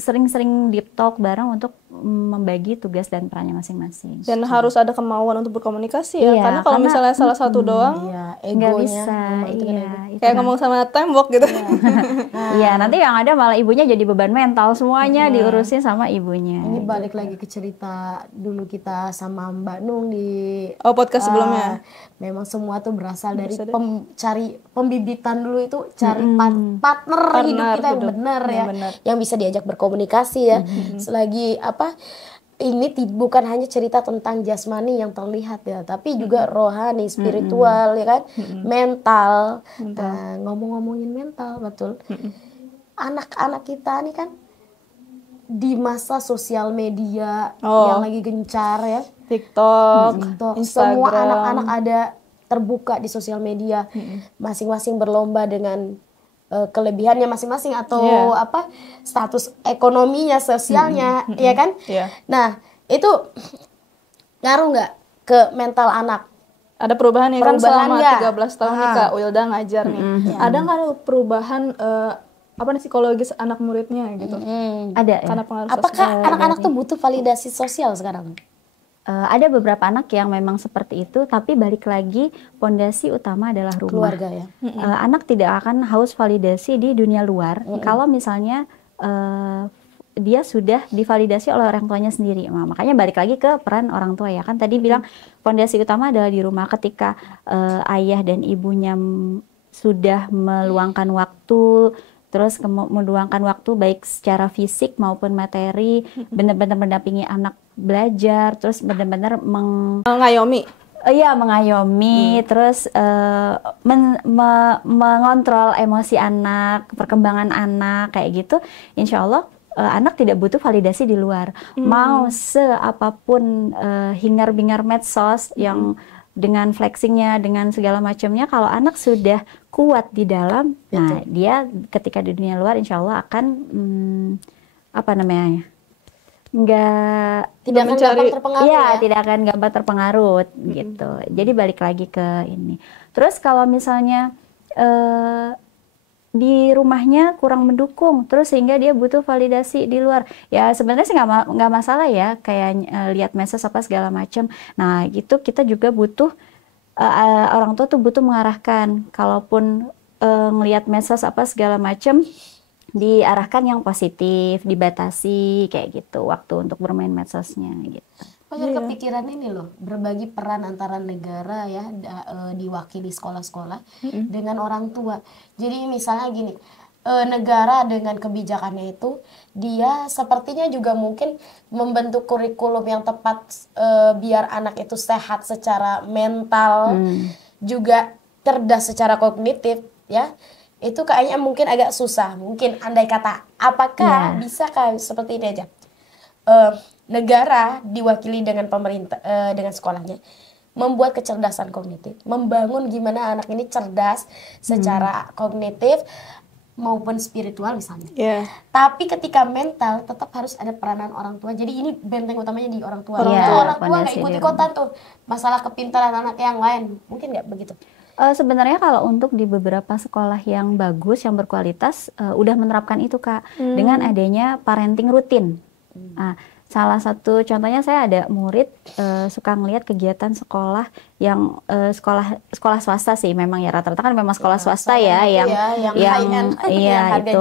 sering-sering deep talk bareng untuk membagi tugas dan perannya masing-masing. Dan harus ada kemauan untuk berkomunikasi ya, karena kalau misalnya salah satu doang, nggak bisa. Kayak ngomong sama tembok gitu. Iya, nanti yang ada malah ibunya jadi beban mental, semuanya diurusin sama ibunya. Ini balik lagi ke cerita dulu kita sama Mbak Nung di podcast sebelumnya. Memang semua tuh berasal dari cari pembibitan dulu itu, cari partner hidup kita yang benar ya, yang bisa diajak berkomunikasi ya. Selagi ini bukan hanya cerita tentang jasmani yang terlihat ya, tapi juga rohani, spiritual ya kan, mental. Nah, ngomongin mental, betul. Anak-anak kita nih kan di masa sosial media yang lagi gencar ya, TikTok, Instagram. Semua anak-anak ada terbuka di sosial media, masing-masing berlomba dengan kelebihannya masing-masing atau status ekonominya, sosialnya, ya kan? Nah itu ngaruh nggak ke mental anak? Ada perubahan ya kan selama 13 tahun nih Kak Wilda ngajar nih. Ada nggak perubahan psikologis anak muridnya gitu? Ada. Karena pengaruh apakah anak-anak tuh butuh validasi sosial sekarang? Ada beberapa anak yang memang seperti itu, tapi balik lagi pondasi utama adalah rumah. Keluarga ya. Anak tidak akan haus validasi di dunia luar kalau misalnya dia sudah divalidasi oleh orang tuanya sendiri. Nah, makanya balik lagi ke peran orang tua ya, kan tadi bilang pondasi utama adalah di rumah. Ketika ayah dan ibunya sudah meluangkan waktu, terus meluangkan waktu baik secara fisik maupun materi, benar-benar mendampingi anak belajar, terus benar-benar mengayomi, terus mengontrol emosi anak, perkembangan anak kayak gitu. Insya Allah anak tidak butuh validasi di luar. Mau seapapun hingar-bingar medsos yang dengan flexingnya, dengan segala macamnya, kalau anak sudah kuat di dalam, nah dia ketika di dunia luar insya Allah akan tidak akan gampang terpengaruh gitu. Jadi balik lagi ke ini. Terus kalau misalnya di rumahnya kurang mendukung, terus sehingga dia butuh validasi di luar. Ya sebenarnya sih nggak masalah ya, kayak lihat medsos apa segala macam. Nah gitu kita juga butuh orang tua tuh butuh mengarahkan, kalaupun ngelihat medsos apa segala macam, diarahkan yang positif, dibatasi kayak gitu waktu untuk bermain medsosnya gitu. Banyak kepikiran ini loh, berbagi peran antara negara ya, diwakili sekolah-sekolah dengan orang tua. Jadi misalnya gini, negara dengan kebijakannya itu, dia sepertinya juga mungkin membentuk kurikulum yang tepat biar anak itu sehat secara mental, juga cerdas secara kognitif ya. Itu kayaknya mungkin agak susah. Mungkin andai kata, apakah bisakah seperti ini aja? Negara diwakili dengan pemerintah, dengan sekolahnya, membuat kecerdasan kognitif, membangun gimana anak ini cerdas secara kognitif maupun spiritual misalnya. Tapi ketika mental tetap harus ada peranan orang tua. Jadi ini benteng utamanya di orang tua. Orang tua nggak ikut-ikutan tuh masalah kepintaran anak yang lain. Mungkin nggak begitu? Sebenarnya kalau untuk di beberapa sekolah yang bagus, yang berkualitas, udah menerapkan itu Kak, dengan adanya parenting rutin. Nah, salah satu contohnya saya ada murid suka ngelihat kegiatan sekolah yang sekolah swasta sih, memang ya rata-rata kan memang sekolah swasta ya, yang itu.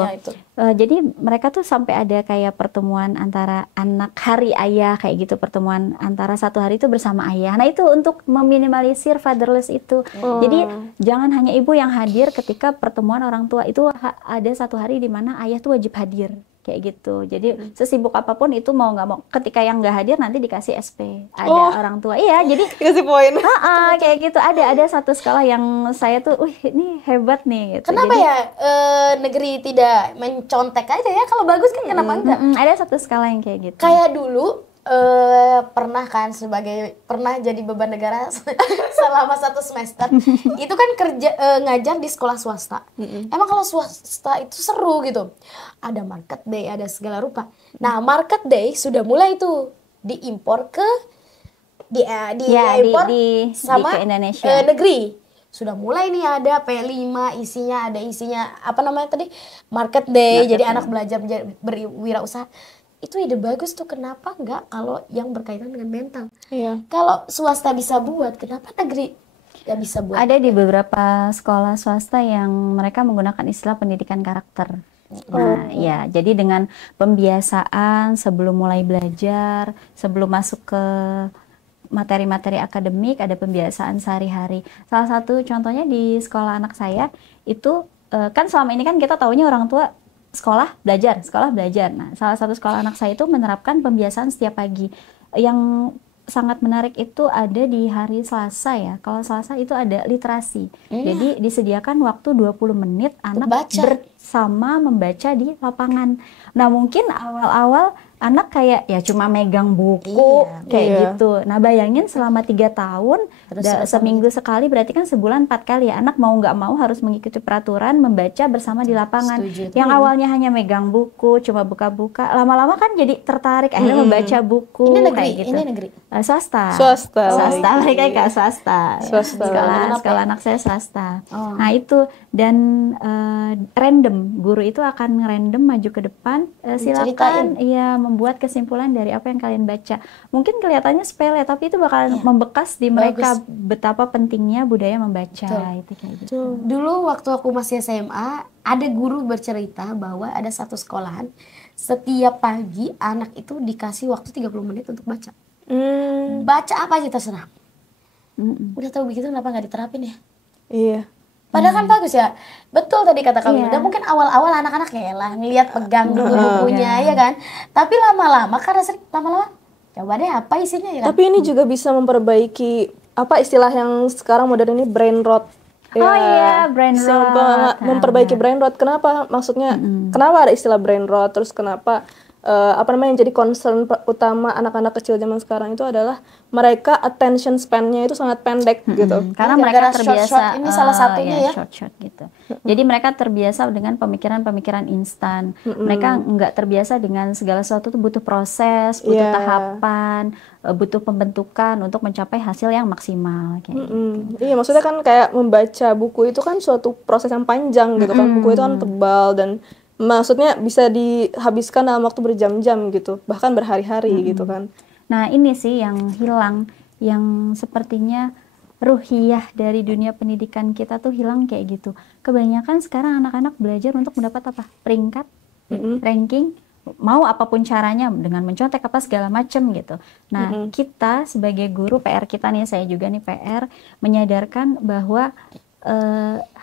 Jadi mereka tuh sampai ada kayak pertemuan antara anak hari ayah kayak gitu, pertemuan antara satu hari itu bersama ayah. Nah itu untuk meminimalisir fatherless itu. Jadi jangan hanya ibu yang hadir ketika pertemuan orang tua, itu ada satu hari di mana ayah tuh wajib hadir. Kayak gitu. Jadi sesibuk apapun itu mau nggak mau, ketika yang nggak hadir nanti dikasih SP. Ada orang tua. Iya, jadi kasih poin. Kayak gitu. Ada satu sekolah yang saya tuh, ini hebat nih. Gitu. Kenapa jadi, ya negeri tidak mencontek aja ya? Kalau bagus kan kenapa enggak? Ada satu sekolah yang kayak gitu. Kayak dulu pernah jadi beban negara selama 1 semester. Itu kan kerja ngajar di sekolah swasta. Emang kalau swasta itu seru gitu. Ada market day, ada segala rupa. Nah, market day sudah mulai tuh diimpor ke sama ke Indonesia. Negeri. Sudah mulai nih ada P5 isinya apa namanya tadi? Market day. Jadi anak belajar berwirausaha. Itu ide bagus tuh, kenapa enggak kalau yang berkaitan dengan mental? Kalau swasta bisa buat, kenapa negeri nggak bisa buat? Ada di beberapa sekolah swasta yang mereka menggunakan istilah pendidikan karakter. Nah, ya, jadi dengan pembiasaan sebelum mulai belajar, sebelum masuk ke materi-materi akademik, ada pembiasaan sehari-hari. Salah satu contohnya di sekolah anak saya itu kan selama ini kan kita taunya orang tua sekolah belajar. Nah, salah satu sekolah anak saya itu menerapkan pembiasaan setiap pagi. Yang sangat menarik itu ada di hari Selasa ya. Kalau Selasa itu ada literasi. Jadi disediakan waktu 20 menit anak bersama membaca di lapangan. Nah, mungkin awal-awal anak kayak ya cuma megang buku gitu. Nah, bayangin selama 3 tahun seminggu sekali, berarti kan sebulan 4 kali ya. Anak mau nggak mau harus mengikuti peraturan membaca bersama di lapangan. Yang awalnya hanya megang buku, cuma buka-buka, lama-lama kan jadi tertarik akhirnya membaca buku. Ini negeri, kayak gitu. Ini negeri. Swasta. Mereka kayak swasta. Sekolah anak saya swasta. Nah, itu dan random, guru itu akan random maju ke depan, silakan membuat kesimpulan dari apa yang kalian baca. Mungkin kelihatannya sepele, tapi itu bakalan membekas di mereka betapa pentingnya budaya membaca. Itu kayak gitu. Dulu waktu aku masih SMA, ada guru bercerita bahwa ada satu sekolahan, setiap pagi anak itu dikasih waktu 30 menit untuk baca. Baca apa aja terserah. Udah tahu begitu, kenapa nggak diterapin ya? Iya. Padahal kan bagus ya. Betul tadi kata kamu. Dan mungkin awal-awal anak-anak ya lah ngelihat pegang dulu bukunya ya kan. Tapi lama-lama karena lama-lama coba deh apa isinya ya kan. Tapi ini juga bisa memperbaiki apa istilah yang sekarang modern ini brain rot. Brain rot. Memperbaiki brain rot. Kenapa? Maksudnya kenapa ada istilah brain rot? Terus kenapa yang jadi concern utama anak-anak kecil zaman sekarang itu adalah mereka attention span-nya itu sangat pendek gitu. Karena Gara-gara mereka terbiasa short-short ini salah satunya ya. short gitu. Jadi mereka terbiasa dengan pemikiran-pemikiran instan. Mereka nggak terbiasa dengan segala sesuatu itu butuh proses, butuh tahapan, butuh pembentukan untuk mencapai hasil yang maksimal kayak gitu. Iya, maksudnya kan kayak membaca buku itu kan suatu proses yang panjang gitu kan. Buku itu kan tebal dan maksudnya bisa dihabiskan dalam waktu berjam-jam gitu, bahkan berhari-hari gitu kan. Nah ini sih yang hilang, yang sepertinya ruhiyah dari dunia pendidikan kita tuh hilang kayak gitu. Kebanyakan sekarang anak-anak belajar untuk mendapat apa? Peringkat, ranking, mau apapun caranya dengan mencontek apa segala macam gitu. Nah kita sebagai guru, PR kita nih, saya juga nih PR, menyadarkan bahwa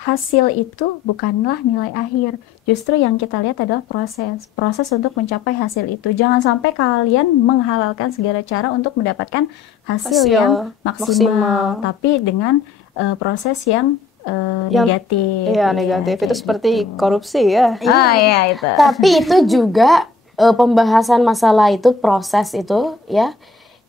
hasil itu bukanlah nilai akhir. Justru yang kita lihat adalah proses untuk mencapai hasil itu. Jangan sampai kalian menghalalkan segala cara untuk mendapatkan hasil yang maksimal, tapi dengan proses yang negatif. Iya, negatif itu seperti korupsi ya. Iya itu. Tapi itu juga pembahasan masalah itu, proses itu ya,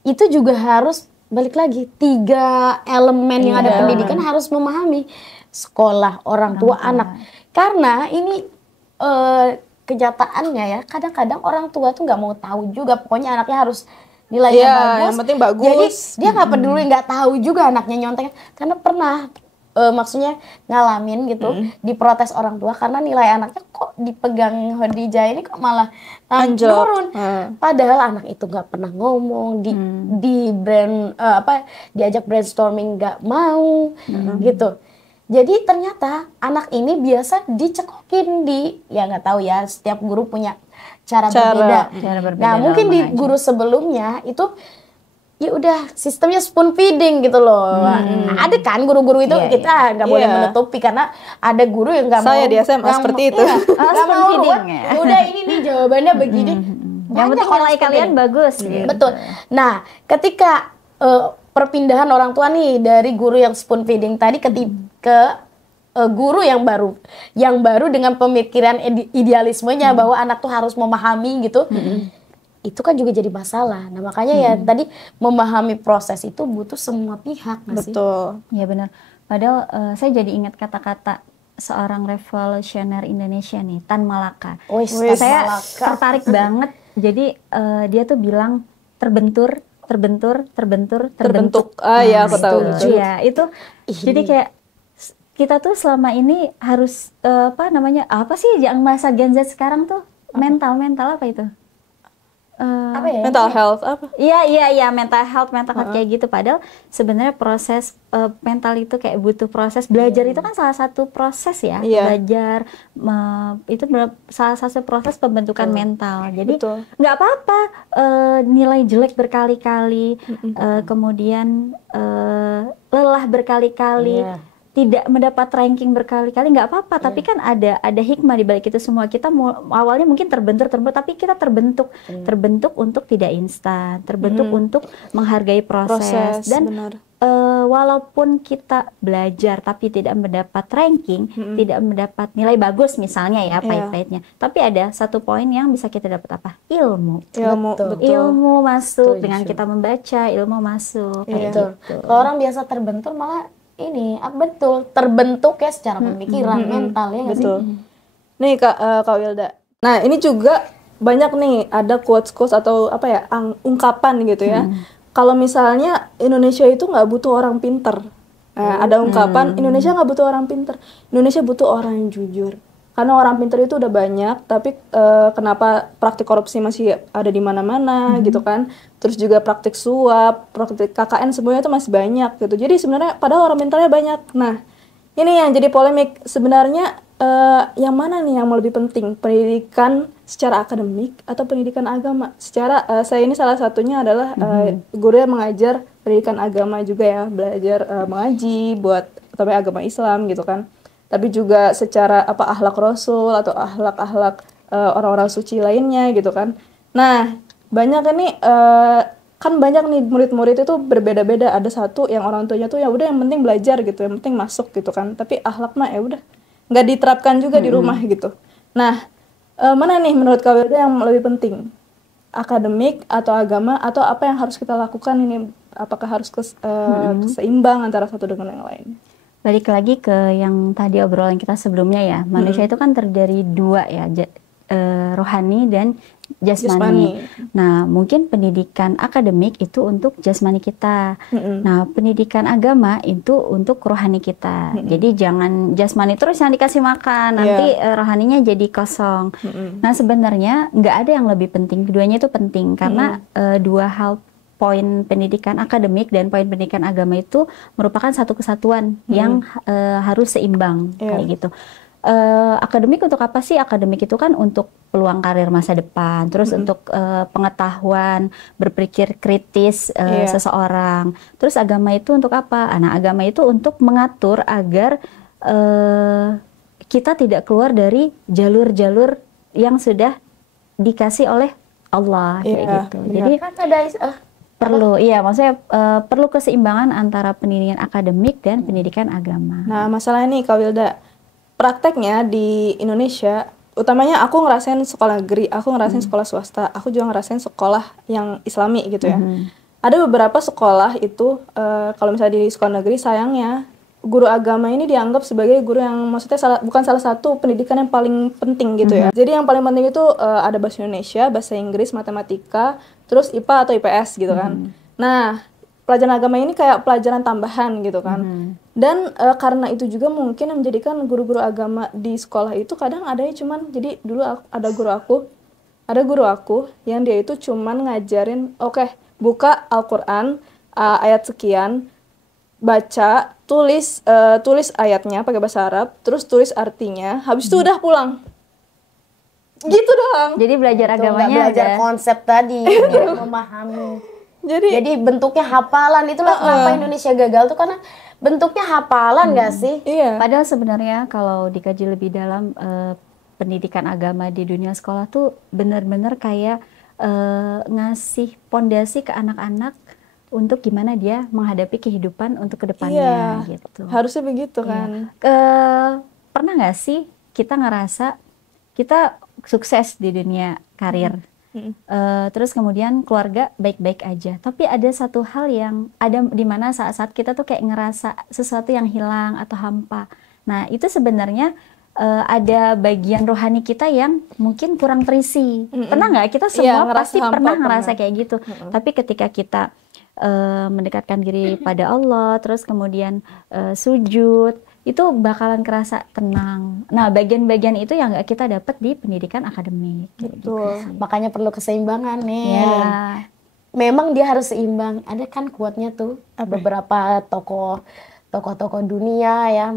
itu juga harus balik lagi 3 elemen yang ada pendidikan harus memahami: sekolah, orang tua, anak. Karena ini kenyataannya ya, kadang-kadang orang tua tuh nggak mau tahu juga, pokoknya anaknya harus nilainya bagus. Yang penting bagus. Jadi dia nggak peduli, nggak tahu juga anaknya nyontek. Karena pernah maksudnya ngalamin gitu, diprotes orang tua karena nilai anaknya kok dipegang Khadijah ini kok malah turun. Padahal anak itu nggak pernah ngomong, diajak brainstorming nggak mau gitu. Jadi ternyata anak ini biasa dicekokin ya nggak tahu ya, setiap guru punya cara berbeda. Nah mungkin di guru sebelumnya itu ya udah sistemnya spoon feeding gitu loh. Ada kan guru-guru itu kita nggak boleh menutupi, karena ada guru yang nggak mau. Saya di SMA seperti itu. Nggak mau ruwet. Udah ini nih jawabannya begini. Yang penting nilai kalian bagus. Gitu. Betul. Nah ketika perpindahan orang tua nih dari guru yang spoon feeding tadi ke guru yang baru dengan pemikiran idealismenya bahwa anak tuh harus memahami gitu. Itu kan juga jadi masalah. Nah makanya ya tadi memahami proses itu butuh semua pihak. Betul. Ya benar. Padahal saya jadi ingat kata-kata seorang revolusioner Indonesia nih, Tan Malaka. Saya tertarik banget. Jadi dia tuh bilang terbentuk. Ya aku tahu. Iya itu. Jadi kayak kita tuh selama ini harus apa sih yang masa Gen Z sekarang tuh mental apa itu? Apa ya? Mental health apa? Iya mental health kayak gitu. Padahal sebenarnya proses mental itu kayak butuh proses. Belajar itu kan salah satu proses ya. Belajar itu salah satu proses pembentukan mental. Jadi nggak apa-apa nilai jelek berkali-kali, kemudian lelah berkali-kali. Tidak mendapat ranking berkali-kali nggak apa-apa, tapi kan ada hikmah di balik itu semua. Kita awalnya mungkin terbentur, tapi kita terbentuk untuk tidak instan, terbentuk untuk menghargai proses. Dan walaupun kita belajar tapi tidak mendapat ranking, tidak mendapat nilai bagus misalnya ya, pahit-pahitnya, tapi ada satu poin yang bisa kita dapat apa? Ilmu masuk dengan kita membaca, ilmu masuk. Betul. Kalau orang biasa terbentur malah terbentuk ya secara pemikiran, mental ya. Betul. Nih Kak Wilda. Nah ini juga banyak nih ada quotes atau ungkapan gitu ya. Kalau misalnya Indonesia itu nggak butuh orang pinter. Ada ungkapan Indonesia nggak butuh orang pinter. Indonesia butuh orang yang jujur. Karena orang pinter itu udah banyak, tapi kenapa praktik korupsi masih ada di mana-mana gitu kan? Terus juga praktik suap, praktik KKN semuanya itu masih banyak gitu. Jadi sebenarnya padahal orang pinternya banyak. Nah, ini yang jadi polemik sebenarnya, yang mana nih yang lebih penting, pendidikan secara akademik atau pendidikan agama? Saya ini salah satunya adalah guru yang mengajar pendidikan agama juga ya, belajar mengaji buat agama Islam gitu kan. Tapi juga secara akhlak Rasul atau akhlak orang-orang suci lainnya gitu kan. Nah banyak ini kan banyak nih murid-murid itu berbeda-beda. Ada satu yang orang tuanya tuh ya udah yang penting belajar gitu, yang penting masuk gitu kan. Tapi akhlak mah ya udah nggak diterapkan juga di rumah gitu. Nah mana nih menurut Kak Wilda yang lebih penting, akademik atau agama atau apa yang harus kita lakukan ini, apakah harus seimbang antara satu dengan yang lain? Balik lagi ke yang tadi obrolan kita sebelumnya ya, manusia itu kan terdiri dua ya, rohani dan jasmani. Nah, mungkin pendidikan akademik itu untuk jasmani kita. Nah, pendidikan agama itu untuk rohani kita. Jadi jangan jasmani terus yang dikasih makan, nanti rohaninya jadi kosong. Nah, sebenarnya nggak ada yang lebih penting. Keduanya itu penting karena dua hal, poin pendidikan akademik dan poin pendidikan agama itu merupakan satu kesatuan yang harus seimbang kayak gitu. Akademik untuk apa sih? Akademik itu kan untuk peluang karir masa depan, terus untuk pengetahuan, berpikir kritis seseorang. Terus agama itu untuk apa? Nah, agama itu untuk mengatur agar kita tidak keluar dari jalur-jalur yang sudah dikasih oleh Allah kayak gitu. Jadi kan ada perlu, maksudnya perlu keseimbangan antara pendidikan akademik dan pendidikan agama. Nah, masalah ini Kak Wilda, prakteknya di Indonesia, utamanya aku ngerasain sekolah negeri, aku ngerasain sekolah swasta, aku juga ngerasain sekolah yang Islami gitu ya. Ada beberapa sekolah itu, kalau misalnya di sekolah negeri, sayangnya guru agama ini dianggap sebagai guru yang maksudnya bukan salah satu pendidikan yang paling penting gitu ya. Jadi yang paling penting itu ada bahasa Indonesia, bahasa Inggris, matematika, terus IPA atau IPS gitu kan. Nah, pelajaran agama ini kayak pelajaran tambahan gitu kan. Dan karena itu juga mungkin yang menjadikan guru-guru agama di sekolah itu kadang adanya cuman, jadi dulu ada guru aku yang dia itu cuman ngajarin, oke, buka Al-Quran ayat sekian, baca, tulis ayatnya pakai bahasa Arab, terus tulis artinya, habis itu udah pulang. Gitu doang. Jadi belajar agamanya belajar konsep tadi, memahami. Jadi bentuknya hafalan. Itulah kenapa Indonesia gagal tuh, karena bentuknya hafalan nggak sih? Iya. Padahal sebenarnya kalau dikaji lebih dalam, pendidikan agama di dunia sekolah tuh benar-benar kayak ngasih pondasi ke anak-anak untuk gimana dia menghadapi kehidupan untuk kedepannya gitu. Harusnya begitu kan. Pernah nggak sih kita ngerasa kita sukses di dunia karir? Terus kemudian keluarga baik-baik aja, tapi ada satu hal yang ada di mana saat-saat kita tuh kayak ngerasa sesuatu yang hilang atau hampa. Nah, itu sebenarnya ada bagian rohani kita yang mungkin kurang terisi. Pernah nggak? Kita semua pasti pernah ngerasa kayak gitu. Tapi ketika kita mendekatkan diri pada Allah, terus kemudian sujud, itu bakalan kerasa tenang. Nah, bagian-bagian itu yang nggak kita dapat di pendidikan akademik. Betul. Gitu. Makanya perlu keseimbangan nih. Ya. Memang dia harus seimbang. Ada kan quote-nya tuh, beberapa tokoh dunia ya,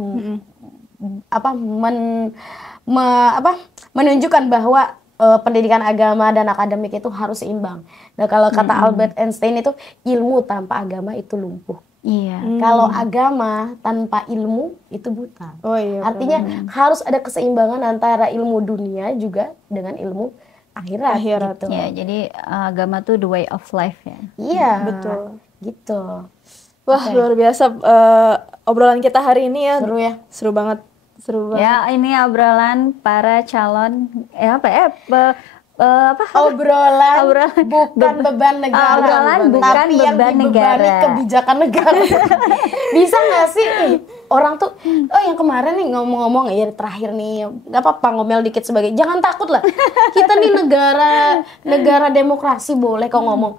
menunjukkan bahwa pendidikan agama dan akademik itu harus seimbang. Nah, kalau kata Albert Einstein itu, ilmu tanpa agama itu lumpuh. Iya. Kalau agama tanpa ilmu itu buta. Oh iya. Artinya harus ada keseimbangan antara ilmu dunia juga dengan ilmu akhirat. Gitu. Ya, jadi agama tuh the way of life ya. Iya. Betul. Gitu. Wah, luar biasa obrolan kita hari ini ya. Seru ya. Seru banget. Ya, ini obrolan para calon obrolan bukan beban negara, bukan tapi yang beban dibebani negara. kebijakan negara. Bisa nggak sih orang tuh, yang kemarin nih ngomong-ngomong ya terakhir nih, nggak apa-apa ngomel dikit sebagai, jangan takut lah, kita nih negara demokrasi, boleh kok ngomong.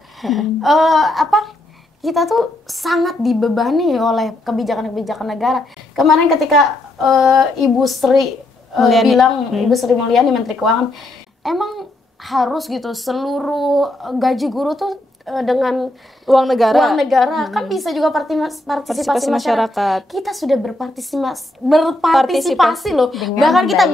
Kita tuh sangat dibebani oleh kebijakan-kebijakan negara. Kemarin ketika Ibu Sri Mulyani Menteri Keuangan, emang harus gitu seluruh gaji guru tuh dengan uang negara kan bisa juga partisipasi masyarakat. Kita sudah berpartisipasi loh. Bahkan kita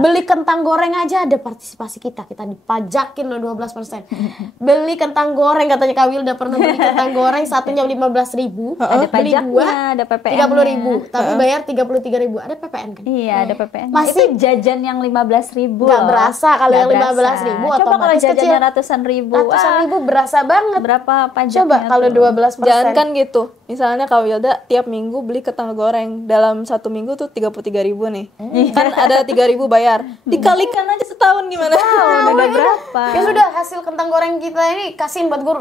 beli kentang goreng aja ada partisipasi kita dipajakin loh 12%. Beli kentang goreng, katanya Kak Wilda pernah beli kentang goreng satunya 15.000, ada beli pajaknya, ada PPN 30.000, tapi bayar 33.000, ada PPN kan? Iya, ada PPN. Masih itu jajan yang 15.000 nggak berasa kalau yang 15.000, coba kalau jajannya ratusan ribu berasa banget. Berapa pajaknya? Coba kalau 12%. Jangan kan gitu. Misalnya Kak Wilda tiap minggu beli kentang goreng dalam 1 minggu tuh 33.000 nih. Kan ada 3.000 bayar. Dikalikan aja setahun gimana? Udah berapa? Ya sudah, hasil kentang goreng kita ini kasihin buat guru.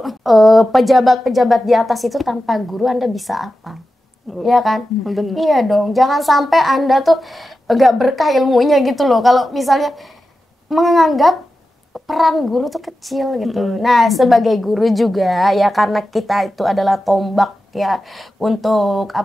Pejabat-pejabat di atas itu tanpa guru Anda bisa apa? Iya kan? Bener. Iya dong. Jangan sampai Anda tuh nggak berkah ilmunya gitu loh. Kalau misalnya menganggap peran guru tuh kecil gitu. Nah, sebagai guru juga ya, karena kita itu adalah tombak ya untuk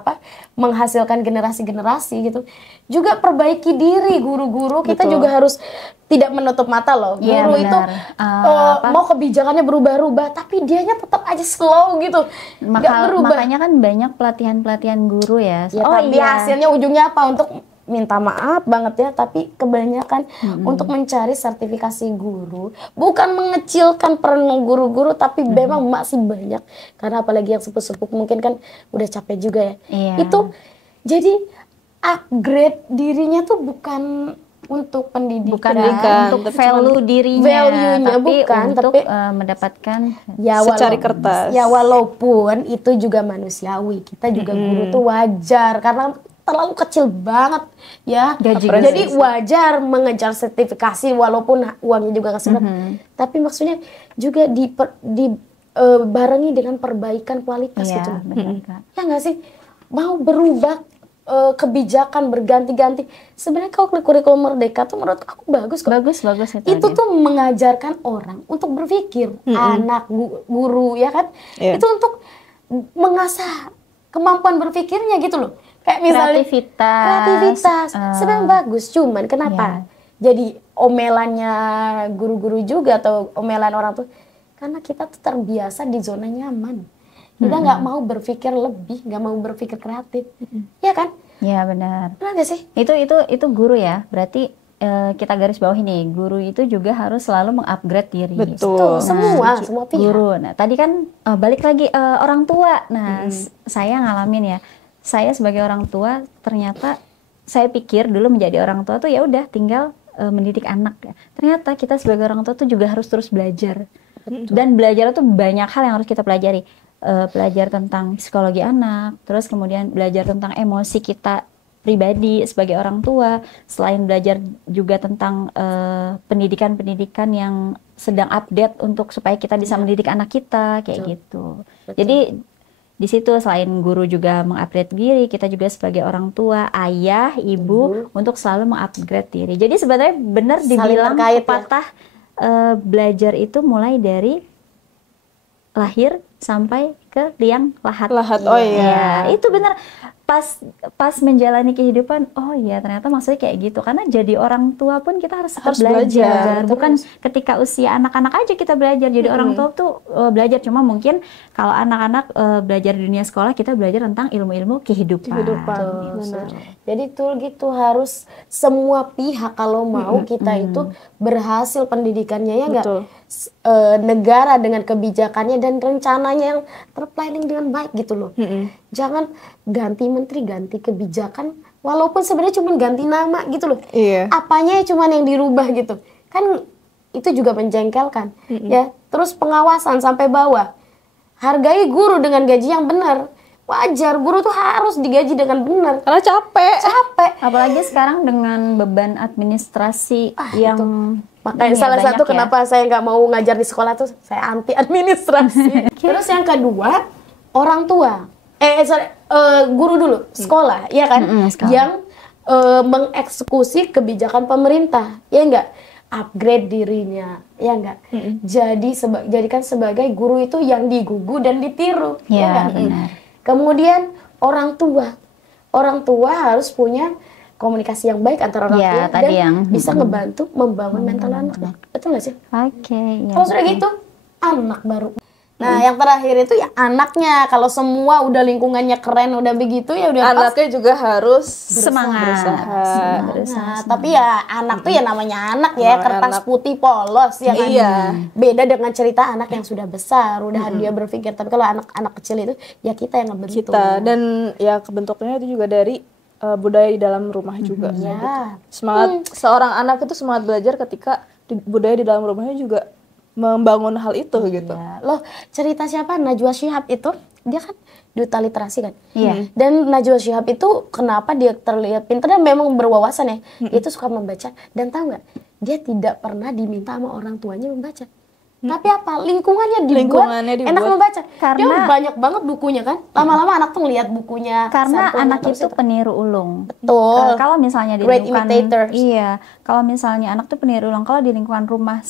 menghasilkan generasi-generasi gitu. Juga perbaiki diri guru-guru, kita juga harus tidak menutup mata loh. Iya, Guru itu benar. mau kebijakannya berubah-ubah, tapi dianya tetap aja slow gitu. Nggak berubah. Makanya kan banyak pelatihan-pelatihan guru ya. Ya, tapi hasilnya ujungnya apa? Untuk minta maaf banget ya, tapi kebanyakan untuk mencari sertifikasi guru, bukan mengecilkan peran guru-guru, tapi memang masih banyak. Karena apalagi yang sepuh-sepuh mungkin kan udah capek juga ya. Iya. Itu jadi upgrade dirinya tuh bukan untuk pendidikan, untuk value dirinya, value-nya tapi bukan, untuk tapi mendapatkan ya secari kertas. Ya walaupun itu juga manusiawi, kita juga guru tuh wajar karena terlalu kecil banget ya. Jadi wajar mengejar sertifikasi walaupun uangnya juga nggak seberapa. Tapi maksudnya juga dibarengi dengan perbaikan kualitas gitu. Ya nggak sih? Mau berubah kebijakan berganti-ganti. Sebenarnya kalau kurikulum Merdeka tuh menurut aku bagus kok. Bagus Itu tuh mengajarkan orang untuk berpikir, anak guru ya kan. Itu untuk mengasah kemampuan berpikirnya gitu loh. Kayak misalnya kreativitas. Sebenarnya bagus, cuman kenapa jadi omelannya guru-guru juga atau omelan orang tuh? Karena kita tuh terbiasa di zona nyaman. Kita nggak mau berpikir lebih, nggak mau berpikir kreatif, ya kan? Ya benar. Benar nggak sih? Itu guru ya. Berarti kita garis bawahi nih, guru itu juga harus selalu mengupgrade diri. Betul. Semua pihak. Guru. Nah, tadi kan balik lagi orang tua. Nah, saya ngalamin ya. Saya sebagai orang tua ternyata saya pikir dulu menjadi orang tua tuh ya udah tinggal mendidik anak ya. Ternyata kita sebagai orang tua tuh juga harus terus belajar. Dan belajar itu banyak hal yang harus kita pelajari. Belajar tentang psikologi anak, terus kemudian belajar tentang emosi kita pribadi sebagai orang tua, selain belajar juga tentang pendidikan-pendidikan yang sedang update untuk supaya kita bisa mendidik anak kita kayak gitu. Jadi di situ selain guru juga mengupgrade diri, kita juga sebagai orang tua, ayah, ibu untuk selalu mengupgrade diri. Jadi sebenarnya benar dibilang pepatah belajar itu mulai dari lahir sampai ke liang lahat. Oh iya. Ya, itu benar. Pas menjalani kehidupan, oh iya ternyata maksudnya kayak gitu. Karena jadi orang tua pun kita harus belajar. Bukan ketika usia anak-anak aja kita belajar. Jadi orang tua tuh belajar. Cuma mungkin kalau anak-anak belajar di dunia sekolah, kita belajar tentang ilmu-ilmu kehidupan. Benar. Jadi tuh gitu harus semua pihak kalau mau kita itu berhasil pendidikannya ya enggak. Negara dengan kebijakannya dan rencananya yang terplanning dengan baik gitu loh. Jangan ganti menteri, ganti kebijakan, walaupun sebenarnya cuma ganti nama gitu loh. Apanya cuma yang dirubah gitu. Kan itu juga menjengkelkan. Ya, terus pengawasan sampai bawah. Hargai guru dengan gaji yang benar. Wajar, guru tuh harus digaji dengan benar. Karena capek. Apalagi sekarang dengan beban administrasi yang makanya salah satu kenapa saya nggak mau ngajar di sekolah tuh saya anti administrasi. Terus yang kedua, orang tua. Guru dulu, sekolah, ya kan? Yang mengeksekusi kebijakan pemerintah, ya enggak? Upgrade dirinya, ya enggak? Jadikan sebagai guru itu yang digugu dan ditiru, ya enggak? Kemudian orang tua harus punya komunikasi yang baik antara orang tua dan bisa ngebantu membangun mental anak. Betul nggak sih? Kalau sudah gitu, anak baru. Nah, yang terakhir itu ya anaknya. Kalau semua udah lingkungannya keren, udah begitu ya udah anaknya juga harus semangat. Tapi ya anak tuh ya namanya anak ya, kertas putih polos ya kan. Beda dengan cerita anak yang sudah besar, udah dia berpikir. Tapi kalau anak kecil itu ya kita yang ngebentuk. Dan ya kebentuknya itu juga dari budaya di dalam rumah juga. Gitu. Semangat seorang anak itu semangat belajar ketika budaya di dalam rumahnya juga membangun hal itu gitu. Ya, loh cerita siapa Najwa Shihab itu dia kan duta literasi kan. Iya. Dan Najwa Shihab itu kenapa dia terlihat pintar dan memang berwawasan ya. Dia tuh suka membaca dan tahu nggak dia tidak pernah diminta sama orang tuanya membaca. Tapi apa lingkungannya dibuat enak membaca. Karena dia banyak banget bukunya kan. Lama-lama anak tuh ngeliat bukunya. Karena sampulnya anak terus itu peniru ulung. Betul. Kalau misalnya di Great lingkungan imitators. iya, kalau misalnya anak tuh peniru ulang, kalau di lingkungan rumah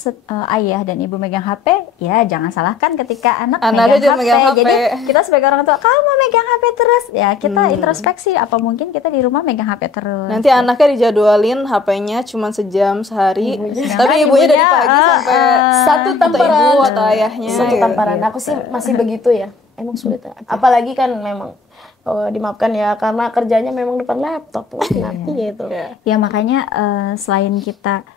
ayah dan ibu megang HP, ya jangan salahkan ketika Anaknya juga megang HP. Jadi kita sebagai orang tua, kamu mau megang HP terus, ya kita introspeksi apa mungkin kita di rumah megang HP terus. Nanti anaknya dijadwalin HP-nya cuma sejam sehari, tapi ibunya dari pagi sampai satu tamparan ibu atau ayahnya. Satu tamparan. Aku sih masih begitu ya. Emang sulit ya. Apalagi kan memang dimaafkan ya karena kerjanya memang depan laptop. Ngerti gitu. Ya makanya selain kita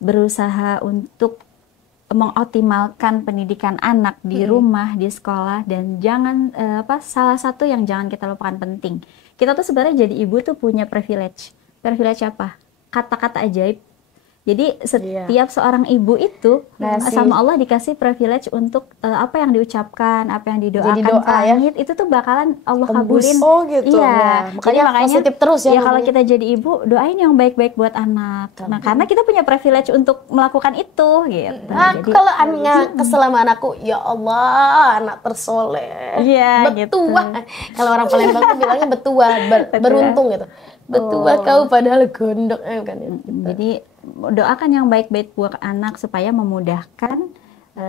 berusaha untuk mengoptimalkan pendidikan anak di rumah, di sekolah, dan jangan salah satu yang jangan kita lupakan penting. Kita tuh sebenarnya jadi ibu tuh punya privilege. Privilege apa? Kata-kata ajaib. Jadi setiap seorang ibu itu sama Allah dikasih privilege untuk apa yang diucapkan, apa yang didoakan doa, ke langit itu tuh bakalan Allah Tembus. kabulin. Oh gitu. Ya, Iya. makanya positif terus ya kalau ngomongnya. kita jadi ibu doain yang baik-baik buat anak. Nah karena kita punya privilege untuk melakukan itu gitu. Aku kalau kesel sama anakku, ya Allah anak tersoleh. Iya, betua. Kalau orang Palembang tuh bilangnya betua, beruntung gitu. Betua kau padahal gondok kan gitu. Jadi doakan yang baik-baik buat anak supaya memudahkan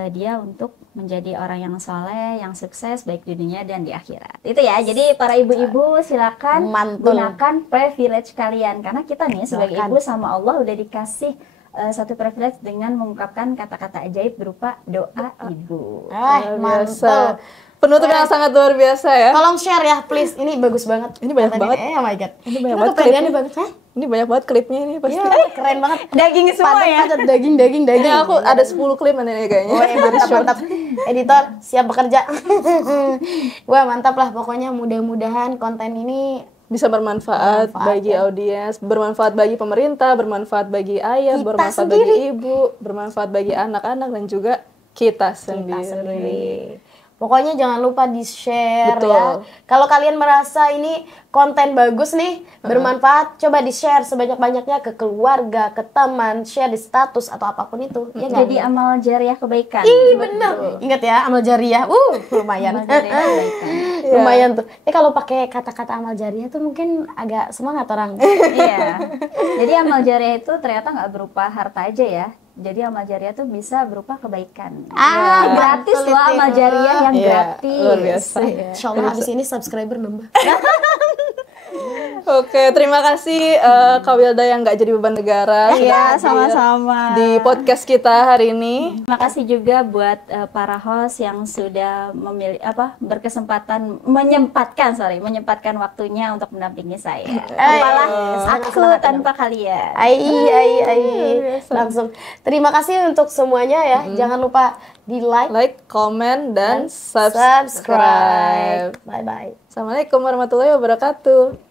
dia untuk menjadi orang yang soleh, yang sukses baik di dunia dan di akhirat. Itu ya. Jadi para ibu-ibu silakan gunakan privilege kalian karena kita nih sebagai ibu sama Allah udah dikasih satu privilege dengan mengungkapkan kata-kata ajaib berupa doa ibu. Mantap. Penutup yang sangat luar biasa ya. Tolong share ya please. Ini bagus banget. Ini banyak banget. Oh my god. Ini banyak banget Kepedeannya bagus kan? Ini banyak banget klipnya ini pasti. Iya, keren banget. Daging semua ya. Padat daging. Ini aku ada 10 klip nanti kayaknya. Oh, mantap. Editor, siap bekerja. Wah, mantap lah. Pokoknya mudah-mudahan konten ini bisa bermanfaat bagi audiens, bermanfaat bagi pemerintah, bermanfaat bagi ayah, bermanfaat bagi ibu, bermanfaat bagi anak-anak dan juga kita sendiri. Pokoknya jangan lupa di-share Betul. ya. Kalau kalian merasa ini konten bagus nih, bermanfaat, coba di-share sebanyak-banyaknya ke keluarga, ke teman, share di status atau apapun itu. Ya nggak? Jadi amal jariah kebaikan. Ih, bener. Ingat ya, amal jariah. Lumayan. Lumayan tuh. Kalau pakai kata-kata amal jariah tuh mungkin agak semangat orang. Iya. Jadi amal jariah itu ternyata nggak berupa harta aja ya. Jadi amal jariah itu bisa berupa kebaikan. Gratis loh amal jariah yang gratis. Luar biasa. Insya Allah habis ini subscriber nambah. Oke, terima kasih Kak Wilda yang nggak jadi beban negara. Iya, sama-sama. Di podcast kita hari ini. Terima kasih juga buat para host yang sudah menyempatkan waktunya untuk mendampingi saya. Apalah aku tanpa kalian. Langsung. Terima kasih untuk semuanya ya. Jangan lupa di like, comment, dan subscribe. Bye bye. Assalamualaikum warahmatullahi wabarakatuh.